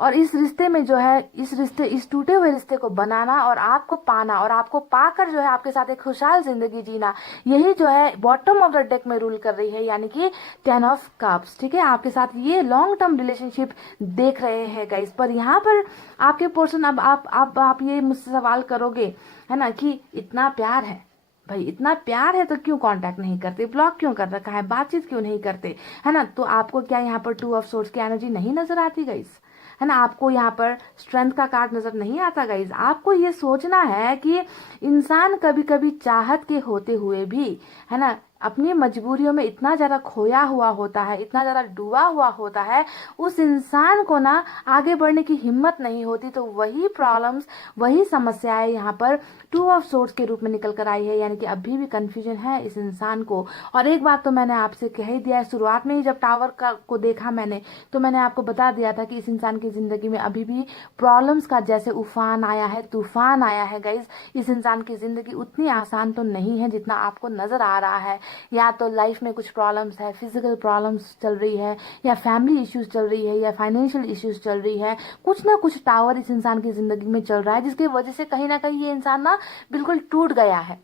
और इस रिश्ते में जो है, इस टूटे हुए रिश्ते को बनाना और आपको पाना, और आपको पाकर जो है आपके साथ एक खुशहाल जिंदगी जीना, यही जो है बॉटम ऑफ द डेक में रूल कर रही है, यानी कि 10 ऑफ कप्स। ठीक है, आपके साथ ये लॉन्ग टर्म रिलेशनशिप देख रहे हैं गाइस। पर यहाँ पर आपके पोर्शन, अब आप ये मुझसे सवाल करोगे, है ना, कि इतना प्यार है भाई, इतना प्यार है तो क्यों कांटेक्ट नहीं करते, ब्लॉक क्यों कर रखा है, बातचीत क्यों नहीं करते, है ना। तो आपको क्या यहाँ पर 2 ऑफ सोर्ड्स की एनर्जी नहीं नजर आती गाइस, है ना। आपको यहाँ पर स्ट्रेंथ का कार्ड नजर नहीं आता गाइस। आपको ये सोचना है कि इंसान कभी कभी चाहत के होते हुए भी, है ना, अपनी मजबूरियों में इतना ज्यादा खोया हुआ होता है, इतना ज्यादा डूबा हुआ होता है, उस इंसान को ना आगे बढ़ने की हिम्मत नहीं होती। तो वही प्रॉब्लम्स, वही समस्याएं यहाँ पर 2 ऑफ सोर्ड्स के रूप में निकल कर आई है। यानी कि अभी भी कंफ्यूजन है इस इंसान को। और एक बात तो मैंने आपसे कह ही दिया है, शुरुआत में ही जब टावर को देखा मैंने, तो मैंने आपको बता दिया था कि इस इंसान की जिंदगी में अभी भी प्रॉब्लम्स का जैसे उफान आया है, तूफान आया है गाइज। इस इंसान की जिंदगी उतनी आसान तो नहीं है जितना आपको नजर आ रहा है। या तो लाइफ में कुछ प्रॉब्लम्स है, फिजिकल प्रॉब्लम्स चल रही है, या फैमिली इश्यूज चल रही है, या फाइनेंशियल इश्यूज चल रही है, कुछ ना कुछ टावर इस इंसान की जिंदगी में चल रहा है, जिसकी वजह से कहीं ना कहीं ये इंसान ना बिल्कुल टूट गया है।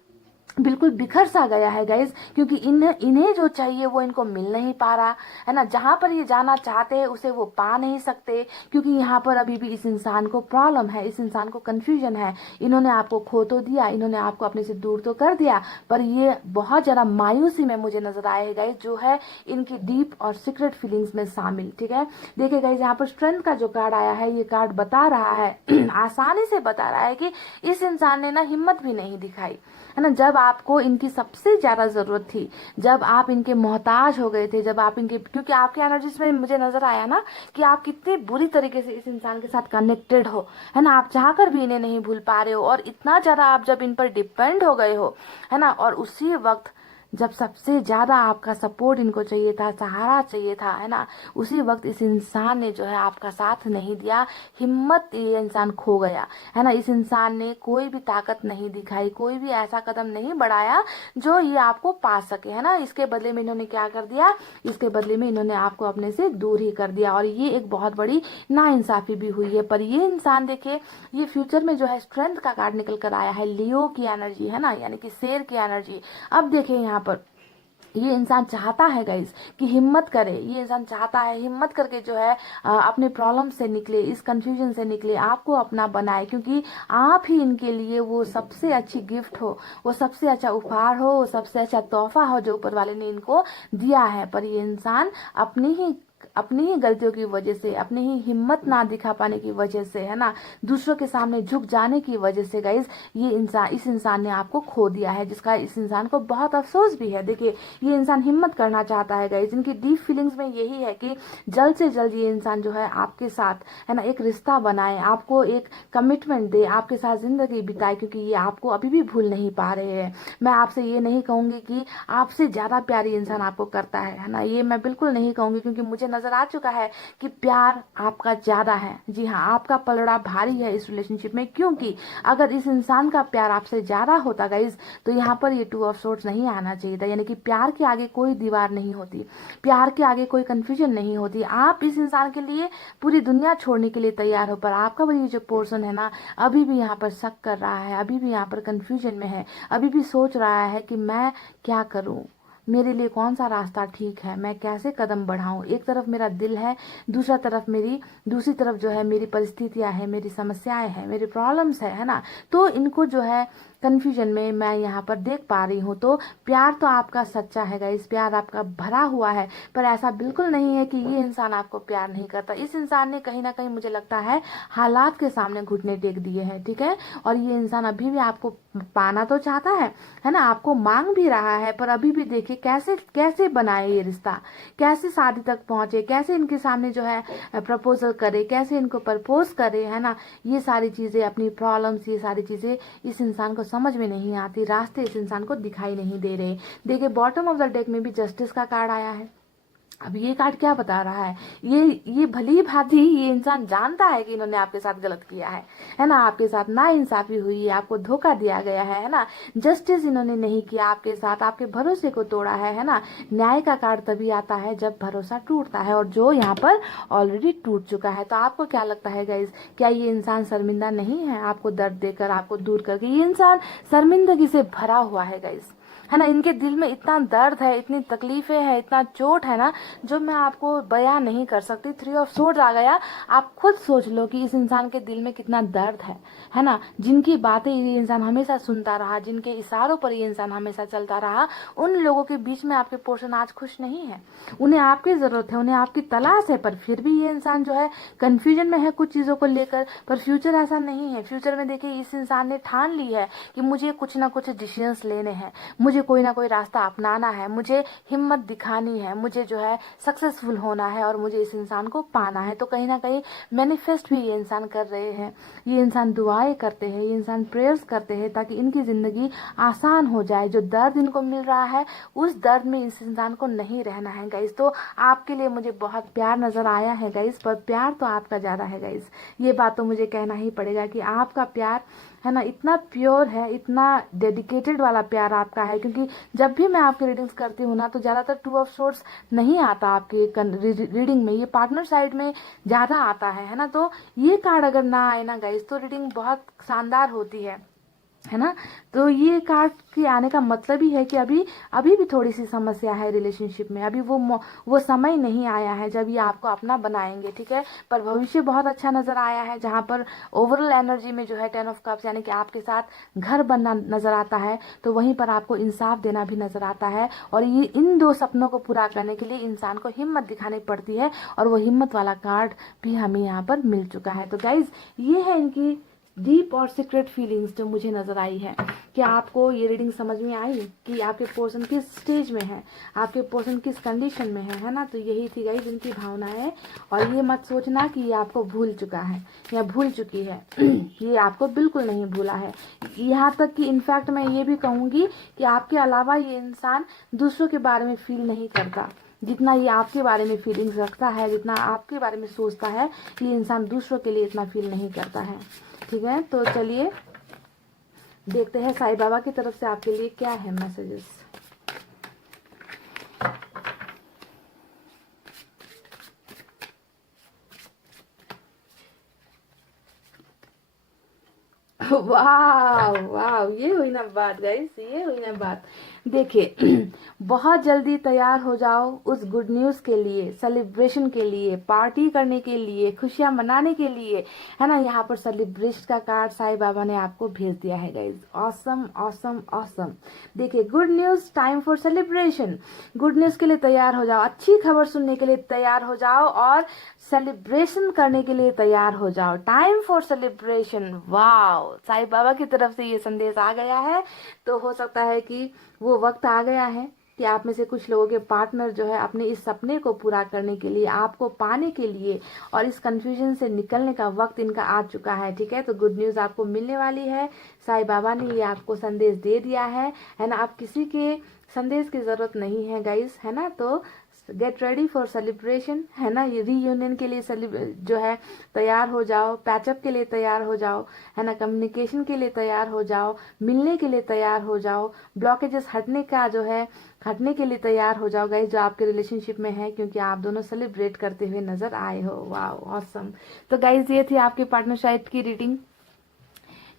बिल्कुल बिखर सा गया है गाइज, क्योंकि इन्हें जो चाहिए वो इनको मिल नहीं पा रहा है ना। जहां पर ये जाना चाहते हैं उसे वो पा नहीं सकते, क्योंकि यहाँ पर अभी भी इस इंसान को प्रॉब्लम है, इस इंसान को कंफ्यूजन है। इन्होंने आपको खो तो दिया, इन्होंने आपको अपने से दूर तो कर दिया, पर ये बहुत ज्यादा मायूसी में मुझे नजर आए है गाइज, जो है इनकी डीप और सीक्रेट फीलिंग्स में शामिल। ठीक है, देखिए गाइज, यहाँ पर स्ट्रेंथ का जो कार्ड आया है, ये कार्ड बता रहा है आसानी से बता रहा है कि इस इंसान ने ना हिम्मत भी नहीं दिखाई, है ना। जब आपको इनकी सबसे ज्यादा जरूरत थी, जब आप इनके मोहताज हो गए थे, जब आप इनके, क्योंकि आपके एनर्जीज में मुझे नजर आया ना कि आप कितनी बुरी तरीके से इस इंसान के साथ कनेक्टेड हो, है ना। आप चाहकर भी इन्हें नहीं भूल पा रहे हो, और इतना ज्यादा आप जब इन पर डिपेंड हो गए हो, है ना, और उसी वक्त जब सबसे ज्यादा आपका सपोर्ट इनको चाहिए था, सहारा चाहिए था, है ना, उसी वक्त इस इंसान ने जो है आपका साथ नहीं दिया, हिम्मत, ये इंसान खो गया, है ना। इस इंसान ने कोई भी ताकत नहीं दिखाई, कोई भी ऐसा कदम नहीं बढ़ाया जो ये आपको पा सके, है ना। इसके बदले में इन्होंने क्या कर दिया, इसके बदले में इन्होंने आपको अपने से दूर ही कर दिया, और ये एक बहुत बड़ी नाइंसाफी भी हुई है। पर ये इंसान देखिए, ये फ्यूचर में जो है स्ट्रेंथ का कार्ड निकल कर आया है, लियो की एनर्जी, है ना, यानी कि शेर की एनर्जी। अब देखिए यहाँ पर ये इंसान चाहता है गाइज कि हिम्मत करे, ये इंसान चाहता है हिम्मत करके जो है अपने प्रॉब्लम से निकले, इस कंफ्यूजन से निकले, आपको अपना बनाए, क्योंकि आप ही इनके लिए वो सबसे अच्छी गिफ्ट हो, वो सबसे अच्छा उपहार हो, वो सबसे अच्छा तोहफा हो जो ऊपर वाले ने इनको दिया है। पर ये इंसान अपनी ही गलतियों की वजह से, अपनी ही हिम्मत ना दिखा पाने की वजह से, है ना, दूसरों के सामने झुक जाने की वजह से गाइज, ये इंसान, इस इंसान ने आपको खो दिया है, जिसका इस इंसान को बहुत अफसोस भी है। देखिए, ये इंसान हिम्मत करना चाहता है गाइज, इनकी डीप फीलिंग्स में यही है कि जल्द से जल्द ये इंसान जो है आपके साथ, है ना, एक रिश्ता बनाए, आपको एक कमिटमेंट दे, आपके साथ जिंदगी बिताए, क्योंकि ये आपको अभी भी भूल नहीं पा रहे हैं। मैं आपसे ये नहीं कहूंगी कि आपसे ज्यादा प्यार ये इंसान आपको करता है ना, ये मैं बिल्कुल नहीं कहूंगी, क्योंकि मुझे नजर आ चुका है कि प्यार आपका ज्यादा है। जी हाँ, आपका पलड़ा भारी है इस रिलेशनशिप में, क्योंकि अगर इस इंसान का प्यार आपसे ज्यादा होता गाइज, तो यहाँ पर ये 2 ऑफ सोर्ड्स नहीं आना चाहिए था। यानी कि प्यार के आगे कोई दीवार नहीं होती, प्यार के आगे कोई कंफ्यूजन नहीं होती। आप इस इंसान के लिए पूरी दुनिया छोड़ने के लिए तैयार हो, पर आपका वही जो पोर्सन है ना, अभी भी यहाँ पर शक कर रहा है, अभी भी यहाँ पर कंफ्यूजन में है, अभी भी सोच रहा है कि मैं क्या करूं, मेरे लिए कौन सा रास्ता ठीक है, मैं कैसे कदम बढ़ाऊं। एक तरफ मेरा दिल है, दूसरी तरफ जो है मेरी परिस्थितियां है, मेरी समस्याएं हैं, मेरी प्रॉब्लम्स है ना। तो इनको जो है कंफ्यूजन में मैं यहाँ पर देख पा रही हूँ। तो प्यार तो आपका सच्चा है गाइस, प्यार आपका भरा हुआ है, पर ऐसा बिल्कुल नहीं है कि ये इंसान आपको प्यार नहीं करता। इस इंसान ने कहीं ना कहीं मुझे लगता है हालात के सामने घुटने टेक दिए हैं, ठीक है। और ये इंसान अभी भी आपको पाना तो चाहता है ना, आपको मांग भी रहा है, पर अभी भी देखिए कैसे कैसे बनाए ये रिश्ता, कैसे शादी तक पहुंचे, कैसे इनके सामने जो है प्रपोजल करे, कैसे इनको प्रपोज करे, है ना। ये सारी चीजें, अपनी प्रॉब्लम्स, ये सारी चीजें इस इंसान को समझ में नहीं आती, रास्ते इस इंसान को दिखाई नहीं दे रहे। देखिए, बॉटम ऑफ द डेक में भी जस्टिस का कार्ड आया है। अब ये कार्ड क्या बता रहा है, ये भली भांति ये इंसान जानता है कि इन्होंने आपके साथ गलत किया है ना, आपके साथ नाइंसाफी हुई है, आपको धोखा दिया गया है ना। जस्टिस इन्होंने नहीं किया आपके साथ, आपके भरोसे को तोड़ा है ना। न्याय का कार्ड तभी आता है जब भरोसा टूटता है, और जो यहाँ पर ऑलरेडी टूट चुका है। तो आपको क्या लगता है गाइज, क्या ये इंसान शर्मिंदा नहीं है आपको दर्द देकर, आपको दूर करके? ये इंसान शर्मिंदगी से भरा हुआ है गाइज, है ना। इनके दिल में इतना दर्द है, इतनी तकलीफें हैं, इतना चोट है ना, जो मैं आपको बयां नहीं कर सकती। 3 ऑफ सोर्ड आ गया, आप खुद सोच लो कि इस इंसान के दिल में कितना दर्द है ना। जिनकी बातें ये इंसान हमेशा सुनता रहा, जिनके इशारों पर ये इंसान हमेशा चलता रहा, उन लोगों के बीच में आपके पोर्शन आज खुश नहीं है। उन्हें आपकी जरूरत है, उन्हें आपकी तलाश है, पर फिर भी ये इंसान जो है कंफ्यूजन में है कुछ चीजों को लेकर। पर फ्यूचर ऐसा नहीं है। फ्यूचर में देखिए, इस इंसान ने ठान ली है कि मुझे कुछ ना कुछ डिसीजंस लेने हैं, मुझे कोई ना कोई रास्ता अपनाना है, मुझे हिम्मत दिखानी है, मुझे जो है सक्सेसफुल होना है, और मुझे इस इंसान को पाना है। तो कहीं ना कहीं मैनिफेस्ट भी ये इंसान कर रहे हैं, ये इंसान दुआएं करते हैं, ये इंसान प्रेयर्स करते हैं, ताकि इनकी जिंदगी आसान हो जाए। जो दर्द इनको मिल रहा है, उस दर्द में इस इंसान को नहीं रहना है गाइस। तो आपके लिए मुझे बहुत प्यार नजर आया है गाइस, पर प्यार तो आपका ज्यादा है गाइस। ये बात तो मुझे कहना ही पड़ेगा कि आपका प्यार है ना, इतना प्योर है, इतना डेडिकेटेड वाला प्यार आपका है। क्योंकि जब भी मैं आपकी रीडिंग्स करती हूँ ना, तो ज्यादातर 2 ऑफ सोर्ड्स नहीं आता आपकी रीडिंग में, ये पार्टनर साइड में ज्यादा आता है ना। तो ये कार्ड अगर ना आए ना गाइस, तो रीडिंग बहुत शानदार होती है। है ना। तो ये कार्ड के आने का मतलब ही है कि अभी अभी भी थोड़ी सी समस्या है रिलेशनशिप में, अभी वो समय नहीं आया है जब ये आपको अपना बनाएंगे, ठीक है। पर भविष्य बहुत अच्छा नजर आया है, जहाँ पर ओवरऑल एनर्जी में जो है 10 ऑफ कप्स यानी कि आपके साथ घर बनना नजर आता है, तो वहीं पर आपको इंसाफ देना भी नजर आता है। और ये इन दो सपनों को पूरा करने के लिए इंसान को हिम्मत दिखानी पड़ती है, और वो हिम्मत वाला कार्ड भी हमें यहाँ पर मिल चुका है। तो गाइज ये है इनकी डीप और सीक्रेट फीलिंग्स जो मुझे नजर आई है। क्या आपको ये रीडिंग समझ में आई कि आपके पर्सन किस स्टेज में है, आपके पर्सन किस कंडीशन में है ना। तो यही थी गाइस इनकी भावनाएं। और ये मत सोचना कि ये आपको भूल चुका है या भूल चुकी है ये आपको बिल्कुल नहीं भूला है। यहाँ तक कि इनफैक्ट मैं ये भी कहूंगी कि आपके अलावा ये इंसान दूसरों के बारे में फील नहीं करता जितना ये आपके बारे में फीलिंग्स रखता है, जितना आपके बारे में सोचता है, ये इंसान दूसरों के लिए इतना फील नहीं करता है, ठीक है। तो चलिए देखते हैं साईं बाबा की तरफ से आपके लिए क्या है मैसेजेस। वाह वाह, ये हुई ना बात गाइस, ये हुई ना बात। देखिए बहुत जल्दी तैयार हो जाओ उस गुड न्यूज के लिए, सेलिब्रेशन के लिए, पार्टी करने के लिए, खुशियां मनाने के लिए, है ना। यहाँ पर सेलिब्रेशन का कार्ड साईं बाबा ने आपको भेज दिया है गाइस। Awesome awesome awesome. देखिए good news, time for celebration. Good news के लिए तैयार हो जाओ, अच्छी खबर सुनने के लिए तैयार हो जाओ और सेलिब्रेशन करने के लिए तैयार हो जाओ। Time for celebration. Wow, Sai Baba की तरफ से ये संदेश आ गया है। तो हो सकता है कि वो वक्त आ गया है कि आप में से कुछ लोगों के पार्टनर जो है अपने इस सपने को पूरा करने के लिए, आपको पाने के लिए और इस कंफ्यूजन से निकलने का वक्त इनका आ चुका है, ठीक है। तो गुड न्यूज आपको मिलने वाली है, साईं बाबा ने ये आपको संदेश दे दिया है ना। आप किसी के संदेश की जरूरत नहीं है गाइस, है ना। तो गेट रेडी फॉर सेलिब्रेशन, है ना। ये रीयूनियन के लिए जो है तैयार हो जाओ, पैचअप के लिए तैयार हो जाओ, है ना। कम्युनिकेशन के लिए तैयार हो जाओ, मिलने के लिए तैयार हो जाओ, ब्लॉकेजेस हटने का जो है हटने के लिए तैयार हो जाओ गाइस जो आपके रिलेशनशिप में है, क्योंकि आप दोनों सेलिब्रेट करते हुए नजर आए हो। वाह ऑसम। तो गाइस ये थी आपकी पार्टनरशिप की रीडिंग।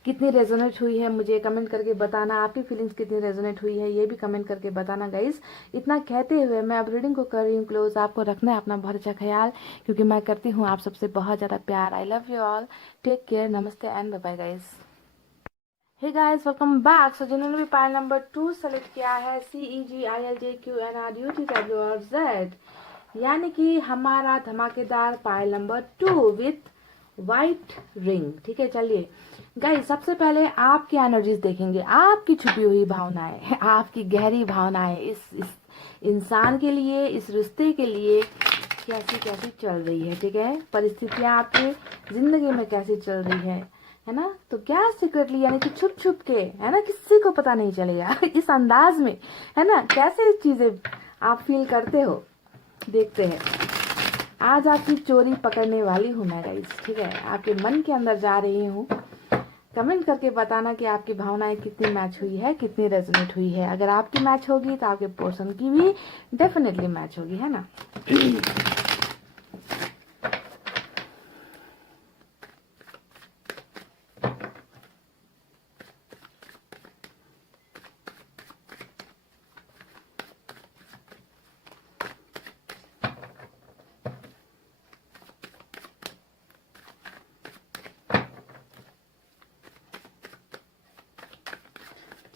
कितनी रेजोनेट हुई है मुझे कमेंट करके बताना, आपकी फीलिंग्स कितनी रेजोनेट हुई है ये भी कमेंट करके बताना गाइस। इतना कहते हुए मैं अब रीडिंग को कर रही हूँ क्लोज। आपको रखना है अपना बहुत अच्छा ख्याल, क्योंकि मैं करती हूँ आप सबसे बहुत ज़्यादा प्यार। I love you all, take care, नमस्ते and bye bye guys. Hey guys welcome back. So जिन्होंने भी पाइल नंबर 2 सेलेक्ट किया है, CEGILJQNRUTWZ, यानी कि हमारा धमाकेदार pile number 2 with white ring, ठीक है। चलिए गाइस सबसे पहले आपकी एनर्जीज देखेंगे, आपकी छुपी हुई भावनाएं, आपकी गहरी भावनाएं इस इंसान के लिए, इस रिश्ते के लिए कैसी कैसी चल रही है, ठीक है। परिस्थितियां आपकी जिंदगी में कैसी चल रही है ना। तो क्या सीक्रेटली यानी कि छुप छुप के, है ना, किसी को पता नहीं चलेगा इस अंदाज में, है ना, कैसे चीजें आप फील करते हो। देखते हैं, आज आपकी चोरी पकड़ने वाली हूँ मैं गाइस, ठीक है। आपके मन के अंदर जा रही हूँ। कमेंट करके बताना कि आपकी भावनाएं कितनी मैच हुई है, कितनी रेजोनेट हुई है। अगर आपकी मैच होगी तो आपके पर्सन की भी डेफिनेटली मैच होगी, है ना।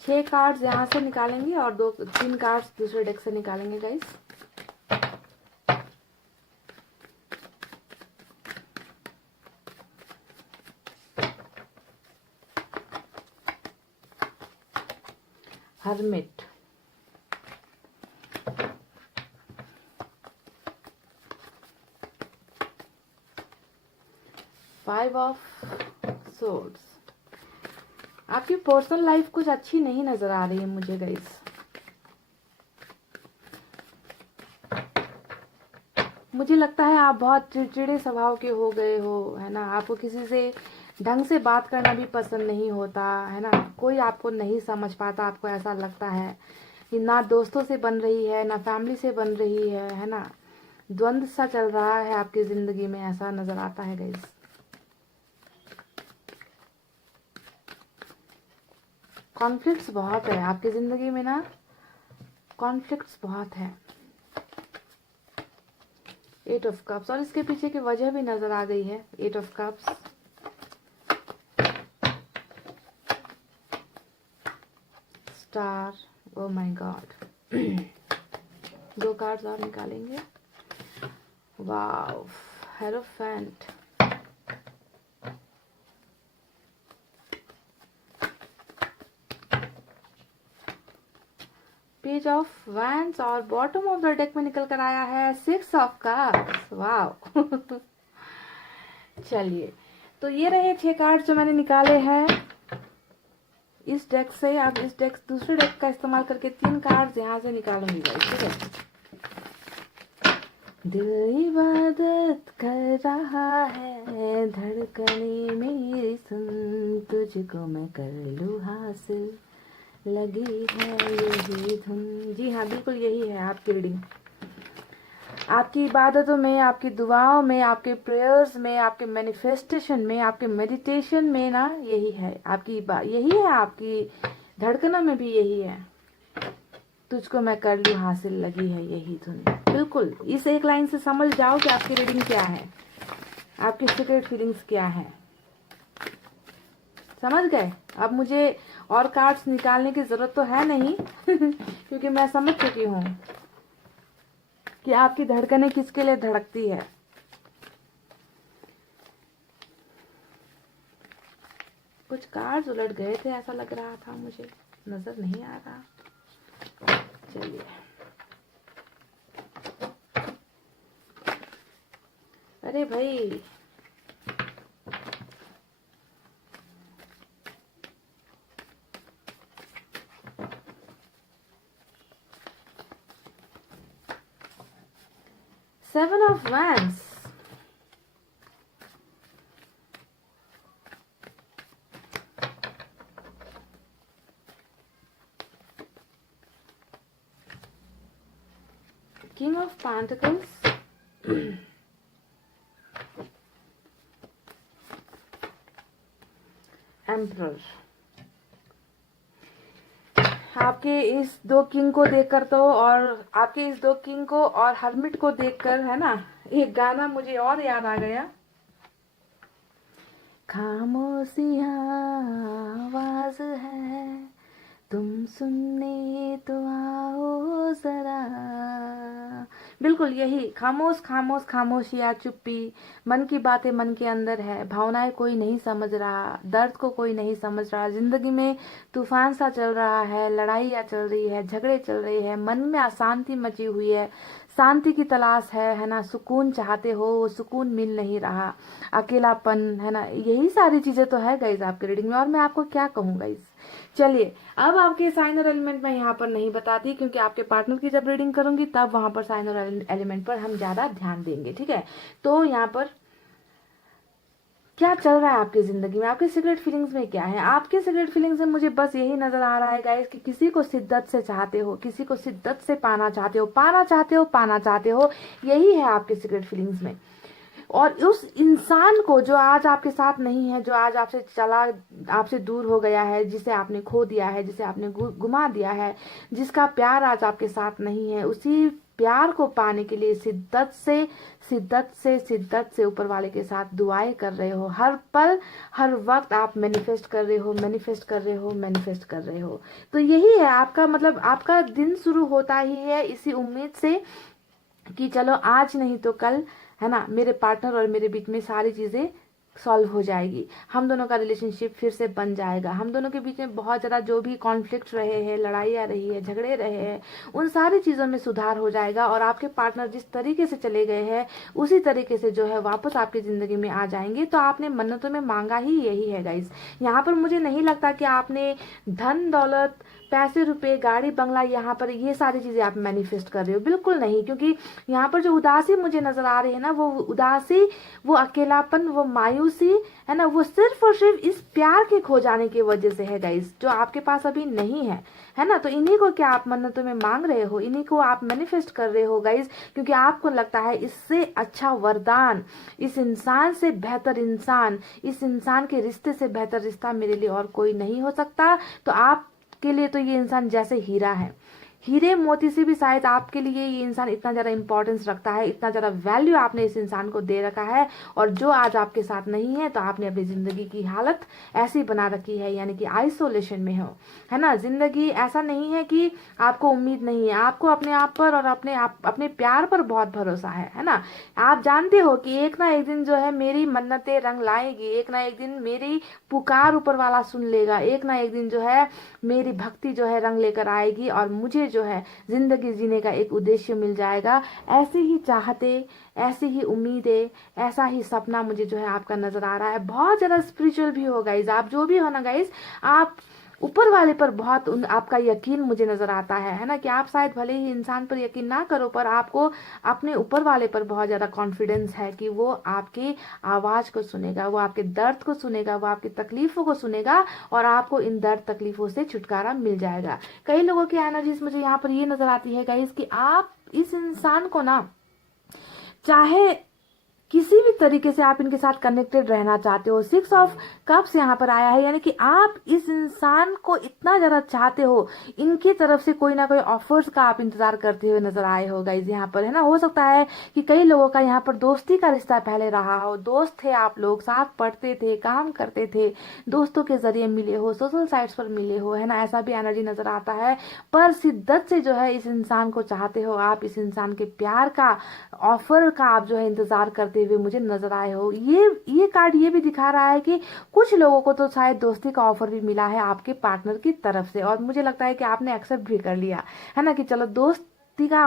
6 कार्ड्स यहाँ से निकालेंगे और 3 कार्ड्स दूसरे डेक से निकालेंगे guys. Hermit, five of swords. आपकी पर्सनल लाइफ कुछ अच्छी नहीं नजर आ रही है मुझे गाइस। मुझे लगता है आप बहुत चिड़चिड़े स्वभाव के हो गए हो, है ना। आपको किसी से ढंग से बात करना भी पसंद नहीं होता, है ना। कोई आपको नहीं समझ पाता, आपको ऐसा लगता है कि ना दोस्तों से बन रही है ना फैमिली से बन रही है ना। द्वंद्व सा चल रहा है आपकी जिंदगी में, ऐसा नजर आता है गाइस। कॉन्फ्लिक्ट्स बहुत है आपकी जिंदगी में ना, कॉन्फ्लिक्ट्स बहुत है। 8 ऑफ कप्स, और इसके पीछे की वजह भी नजर आ गई है। 8 of cups, star, oh my God. 2 cards और निकालेंगे। वाव, हेरोफेंट, पेज ऑफ वैंड्स, और बॉटम ऑफ द डेक में निकल कर आया है 6 ऑफ कप्स। वाव। चलिए, तो ये रहे 6 कार्ड जो मैंने निकाले हैं इस डेक से। अब इस डेक, दूसरे डेक का इस्तेमाल करके 3 कार्ड यहाँ से निकालूंगी गाइस, ठीक है। दिल इबादत कर रहा है, धड़कने मेरी सुन, तुझको मैं कर लूँ हासिल, लगी है यही धुन। जी हाँ, बिल्कुल यही है आपकी रीडिंग। आपकी इबादतों में, आपकी दुआओं में, आपके प्रेयर्स में, आपके मैनिफेस्टेशन में, आपके मेडिटेशन में ना यही है आपकी यही है आपकी धड़कनों में भी यही है। तुझको मैं कर लूँ हासिल, लगी है यही धुन। बिल्कुल, इस एक लाइन से समझ जाओ कि आपकी रीडिंग क्या है, आपकी सीक्रेट फीलिंग्स क्या है। समझ गए? अब मुझे और कार्ड्स निकालने की जरूरत तो है नहीं क्योंकि मैं समझ चुकी हूँ कि आपकी धड़कनें किसके लिए धड़कती है। कुछ कार्ड्स उलट गए थे ऐसा लग रहा था, मुझे नजर नहीं आ रहा। चलिए, अरे भाई Seven of Wands, King of Pentacles, Emperor। आपके इस 2 किंग को देखकर तो, और आपके इस 2 किंग को और हर्मिट को देखकर, है ना, एक गाना मुझे और याद आ गया। खामोशियाँ आवाज है, तुम सुनने तो आओ जरा। बिल्कुल यही, खामोश खामोश खामोशिया, चुप्पी, मन की बातें मन के अंदर है, भावनाएं कोई नहीं समझ रहा, दर्द को कोई नहीं समझ रहा, जिंदगी में तूफान सा चल रहा है, लड़ाइयाँ चल रही है, झगड़े चल रहे हैं, मन में अशांति मची हुई है, शांति की तलाश है ना, सुकून चाहते हो, वो सुकून मिल नहीं रहा, अकेलापन, है ना, यही सारी चीजें तो है गाइज आपकी रीडिंग में। और मैं आपको क्या कहूँ गाइज। चलिए, अब आपके साइन और एलिमेंट मैं यहाँ पर नहीं बताती, क्योंकि आपके पार्टनर की जब रीडिंग करूंगी तब वहां पर साइन और एलिमेंट पर हम ज्यादा ध्यान देंगे, ठीक है। तो यहाँ पर क्या चल रहा है आपकी जिंदगी में, आपके सीक्रेट फीलिंग्स में क्या है। आपके सीक्रेट फीलिंग्स में मुझे बस यही नजर आ रहा है गाइस कि किसी को शिद्दत से चाहते हो, किसी को शिद्दत से पाना चाहते हो, पाना चाहते हो, पाना चाहते हो, यही है आपके सीक्रेट फीलिंग्स में। और उस इंसान को जो आज आपके साथ नहीं है, जो आज आपसे चला, आपसे दूर हो गया है, जिसे आपने खो दिया है, जिसे आपने गुमा दिया है, जिसका प्यार आज आपके साथ नहीं है, उसी प्यार को पाने के लिए शिद्दत से शिद्दत से शिद्दत से ऊपर वाले के साथ दुआएं कर रहे हो। हर पल हर वक्त आप मैनिफेस्ट कर रहे हो, मैनिफेस्ट कर रहे हो, मैनिफेस्ट कर रहे हो। तो यही है आपका, मतलब आपका दिन शुरू होता ही है इसी उम्मीद से कि चलो आज नहीं तो कल, है ना, मेरे पार्टनर और मेरे बीच में सारी चीजें सॉल्व हो जाएगी, हम दोनों का रिलेशनशिप फिर से बन जाएगा, हम दोनों के बीच में बहुत ज़्यादा जो भी कॉन्फ्लिक्ट रहे हैं, लड़ाइयाँ रही है, झगड़े रहे हैं, उन सारी चीज़ों में सुधार हो जाएगा। और आपके पार्टनर जिस तरीके से चले गए हैं उसी तरीके से जो है वापस आपकी ज़िंदगी में आ जाएंगे। तो आपने मन्नतों में मांगा ही यही है गाइज। यहाँ पर मुझे नहीं लगता कि आपने धन दौलत, पैसे रुपए गाड़ी बंगला यहाँ पर ये सारी चीजें आप मैनिफेस्ट कर रहे हो, बिल्कुल नहीं। क्योंकि यहाँ पर जो उदासी मुझे नजर आ रही है ना, वो उदासी, वो अकेलापन, वो मायूसी है ना, वो सिर्फ और सिर्फ इस प्यार के खो जाने की वजह से है गाइस, जो आपके पास अभी नहीं है ना। तो इन्हीं को क्या आप मन्नतों में मांग रहे हो, इन्हीं को आप मैनिफेस्ट कर रहे हो गाइस, क्योंकि आपको लगता है इससे अच्छा वरदान, इस इंसान से बेहतर इंसान, इस इंसान के रिश्ते से बेहतर रिश्ता मेरे लिए और कोई नहीं हो सकता। तो आपके लिए तो ये इंसान जैसे हीरा है, हीरे मोती से भी शायद आपके लिए ये इंसान इतना ज़्यादा इंपॉर्टेंस रखता है, इतना ज़्यादा वैल्यू आपने इस इंसान को दे रखा है। और जो आज आपके साथ नहीं है, तो आपने अपनी ज़िंदगी की हालत ऐसी बना रखी है, यानी कि आइसोलेशन में हो, है ना। ज़िंदगी ऐसा नहीं है कि आपको उम्मीद नहीं है, आपको अपने आप पर और अपने प्यार पर बहुत भरोसा है ना। आप जानते हो कि एक ना एक दिन जो है मेरी मन्नतें रंग लाएगी, एक ना एक दिन मेरी पुकार ऊपर वाला सुन लेगा, एक ना एक दिन जो है मेरी भक्ति जो है रंग लेकर आएगी और मुझे जो है जिंदगी जीने का एक उद्देश्य मिल जाएगा। ऐसे ही चाहते, ऐसी ही उम्मीदें, ऐसा ही सपना मुझे जो है आपका नजर आ रहा है। बहुत ज्यादा स्पिरिचुअल भी हो गाइज, आप जो भी हो ना गाइज, आप ऊपर वाले पर बहुत आपका यकीन मुझे नजर आता है ना। कि आप शायद भले ही इंसान पर यकीन ना करो, पर आपको अपने ऊपर वाले पर बहुत ज्यादा कॉन्फिडेंस है कि वो आपकी आवाज को सुनेगा, वो आपके दर्द को सुनेगा, वो आपकी तकलीफों को सुनेगा और आपको इन दर्द तकलीफों से छुटकारा मिल जाएगा। कई लोगों की एनर्जीज मुझे यहाँ पर ये नजर आती है गाइस कि आप इस इंसान को ना, चाहे किसी भी तरीके से आप इनके साथ कनेक्टेड रहना चाहते हो। 6 ऑफ कप्स यहाँ पर आया है, यानी कि आप इस इंसान को इतना ज्यादा चाहते हो, इनकी तरफ से कोई ना कोई ऑफर्स का आप इंतजार करते हुए नजर आए हो गाइज यहाँ पर, है ना। हो सकता है कि कई लोगों का यहाँ पर दोस्ती का रिश्ता पहले रहा हो, दोस्त थे आप लोग, साथ पढ़ते थे, काम करते थे, दोस्तों के जरिए मिले हो, सोशल साइट्स पर मिले हो, है ना। ऐसा भी एनर्जी नजर आता है। पर शिद्दत से जो है इस इंसान को चाहते हो आप, इस इंसान के प्यार का, ऑफर का आप जो है इंतजार करते हुए मुझे नजर आए हो। ये कार्ड ये भी दिखा रहा है कि कुछ लोगों को तो शायद दोस्ती का ऑफर भी मिला है आपके पार्टनर की तरफ से, और मुझे लगता है कि आपने एक्सेप्ट भी कर लिया, है ना। कि चलो दोस्ती का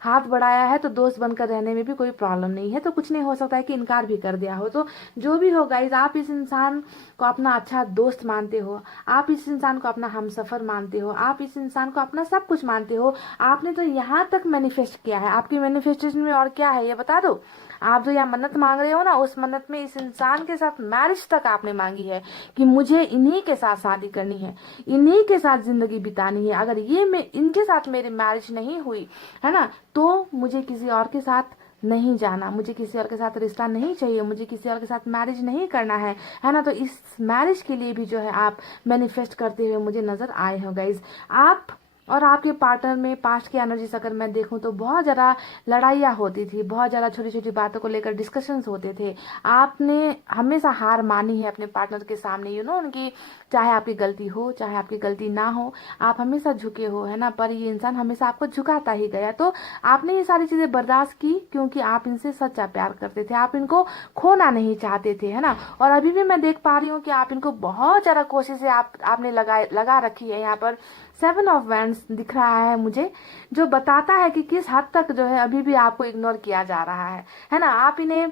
हाथ बढ़ाया है तो दोस्त बनकर रहने में भी कोई प्रॉब्लम नहीं है। तो कुछ नहीं हो सकता है कि इनकार भी कर दिया हो। तो जो भी हो गाइज, आप इस इंसान को अपना अच्छा दोस्त मानते हो, आप इस इंसान को अपना हमसफर मानते हो, आप इस इंसान को अपना सब कुछ मानते हो। आपने तो यहाँ तक मैनिफेस्ट किया है, आपकी मैनिफेस्टेशन में और क्या है ये बता दो। आप जो यहाँ मन्नत मांग रहे हो ना, उस मन्नत में इस इंसान के साथ मैरिज तक आपने मांगी है कि मुझे इन्हीं के साथ शादी करनी है, इन्हीं के साथ जिंदगी बितानी है। अगर ये मैं इनके साथ मेरी मैरिज नहीं हुई, है ना, तो मुझे किसी और के साथ नहीं जाना, मुझे किसी और के साथ रिश्ता नहीं चाहिए, मुझे किसी और के साथ मैरिज नहीं करना है ना। तो इस मैरिज के लिए भी जो है आप मैनिफेस्ट करते हुए मुझे नजर आए हो गाइज। आप और आपके पार्टनर में पास्ट की एनर्जीज अगर मैं देखूं तो बहुत ज़्यादा लड़ाइयाँ होती थी, बहुत ज़्यादा छोटी छोटी बातों को लेकर डिस्कशंस होते थे। आपने हमेशा हार मानी है अपने पार्टनर के सामने, उनकी चाहे आपकी गलती हो चाहे आपकी गलती ना हो, आप हमेशा झुके हो, है ना। पर ये इंसान हमेशा आपको झुकाता ही गया। तो आपने ये सारी चीज़ें बर्दाश्त की क्योंकि आप इनसे सच्चा प्यार करते थे, आप इनको खोना नहीं चाहते थे, है ना। और अभी भी मैं देख पा रही हूँ कि आप इनको बहुत ज़्यादा कोशिशें आपने लगा रखी है। यहाँ पर 7 ऑफ वैंड्स दिख रहा है मुझे, जो बताता है कि किस हद तक जो है अभी भी आपको इग्नोर किया जा रहा है ना। आप इन्हें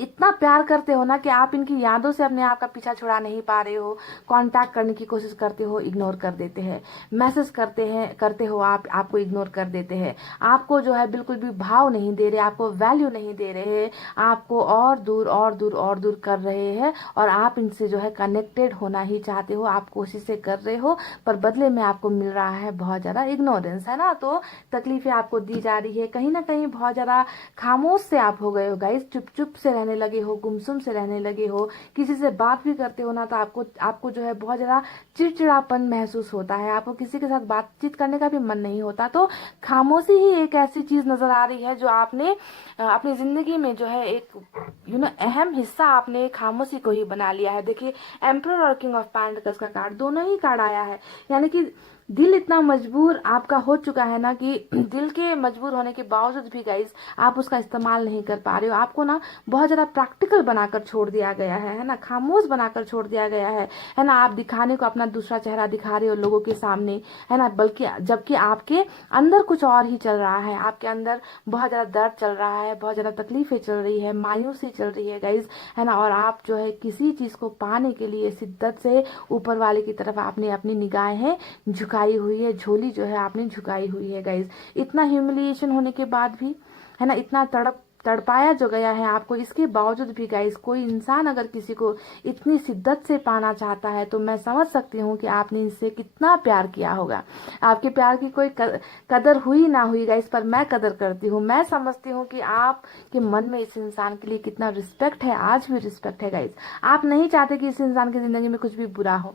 इतना प्यार करते हो ना कि आप इनकी यादों से अपने आप का पीछा छुड़ा नहीं पा रहे हो। कांटेक्ट करने की कोशिश करते हो, इग्नोर कर देते हैं। मैसेज करते हो, आपको इग्नोर कर देते हैं। आपको जो है बिल्कुल भी भाव नहीं दे रहे, आपको वैल्यू नहीं दे रहे, आपको और दूर और दूर और दूर कर रहे हैं। और आप इनसे जो है कनेक्टेड होना ही चाहते हो, आप कोशिशें कर रहे हो, पर बदले में आपको मिल रहा है बहुत ज्यादा इग्नोरेंस, है ना। तो तकलीफें आपको दी जा रही है, कहीं ना कहीं बहुत ज्यादा खामोश से आप हो गए हो गाइस, चुप चुप से रहने लगे हो, गुमसुम से रहने लगे हो। किसी से बात भी करते हो ना तो आपको जो है बहुत ज्यादा चिड़चिड़ापन महसूस होता है, आपको किसी के साथ बातचीत करने का भी मन नहीं होता। तो खामोशी ही एक ऐसी चीज नजर आ रही है जो आपने अपनी जिंदगी में जो है एक अहम हिस्सा आपने खामोशी को ही बना लिया है। देखिए, एम्परर और किंग ऑफ पेंटिकल्स का कार्ड, दोनों ही कार्ड आया है, यानी कि दिल इतना मजबूर आपका हो चुका है ना कि दिल के मजबूर होने के बावजूद भी गाइस आप उसका इस्तेमाल नहीं कर पा रहे हो। आपको ना बहुत ज्यादा प्रैक्टिकल बनाकर छोड़ दिया गया है ना, खामोश बनाकर छोड़ दिया गया है ना। आप दिखाने को अपना दूसरा चेहरा दिखा रहे हो लोगों के सामने, है ना, बल्कि जबकि आपके अंदर कुछ और ही चल रहा है। आपके अंदर बहुत ज्यादा दर्द चल रहा है, बहुत ज्यादा तकलीफें चल रही है, मायूसी चल रही है गाइज, है ना। और आप जो है किसी चीज को पाने के लिए शिद्दत से ऊपर वाले की तरफ आपने अपनी निगाहें झुकाई हुई है, झोली जो है आपने झुकाई हुई है गाइज। इतना ह्यूमिलिएशन होने के बाद भी, है ना, इतना तड़पाया जो गया है आपको, इसके बावजूद भी गाइस कोई इंसान अगर किसी को इतनी शिद्दत से पाना चाहता है तो मैं समझ सकती हूँ कि आपने इससे कितना प्यार किया होगा। आपके प्यार की कोई कदर हुई ना हुई गाइस, पर मैं कदर करती हूँ। मैं समझती हूँ कि आपके मन में इस इंसान के लिए कितना रिस्पेक्ट है, आज भी रिस्पेक्ट है गाइस। आप नहीं चाहते कि इस इंसान की जिंदगी में कुछ भी बुरा हो,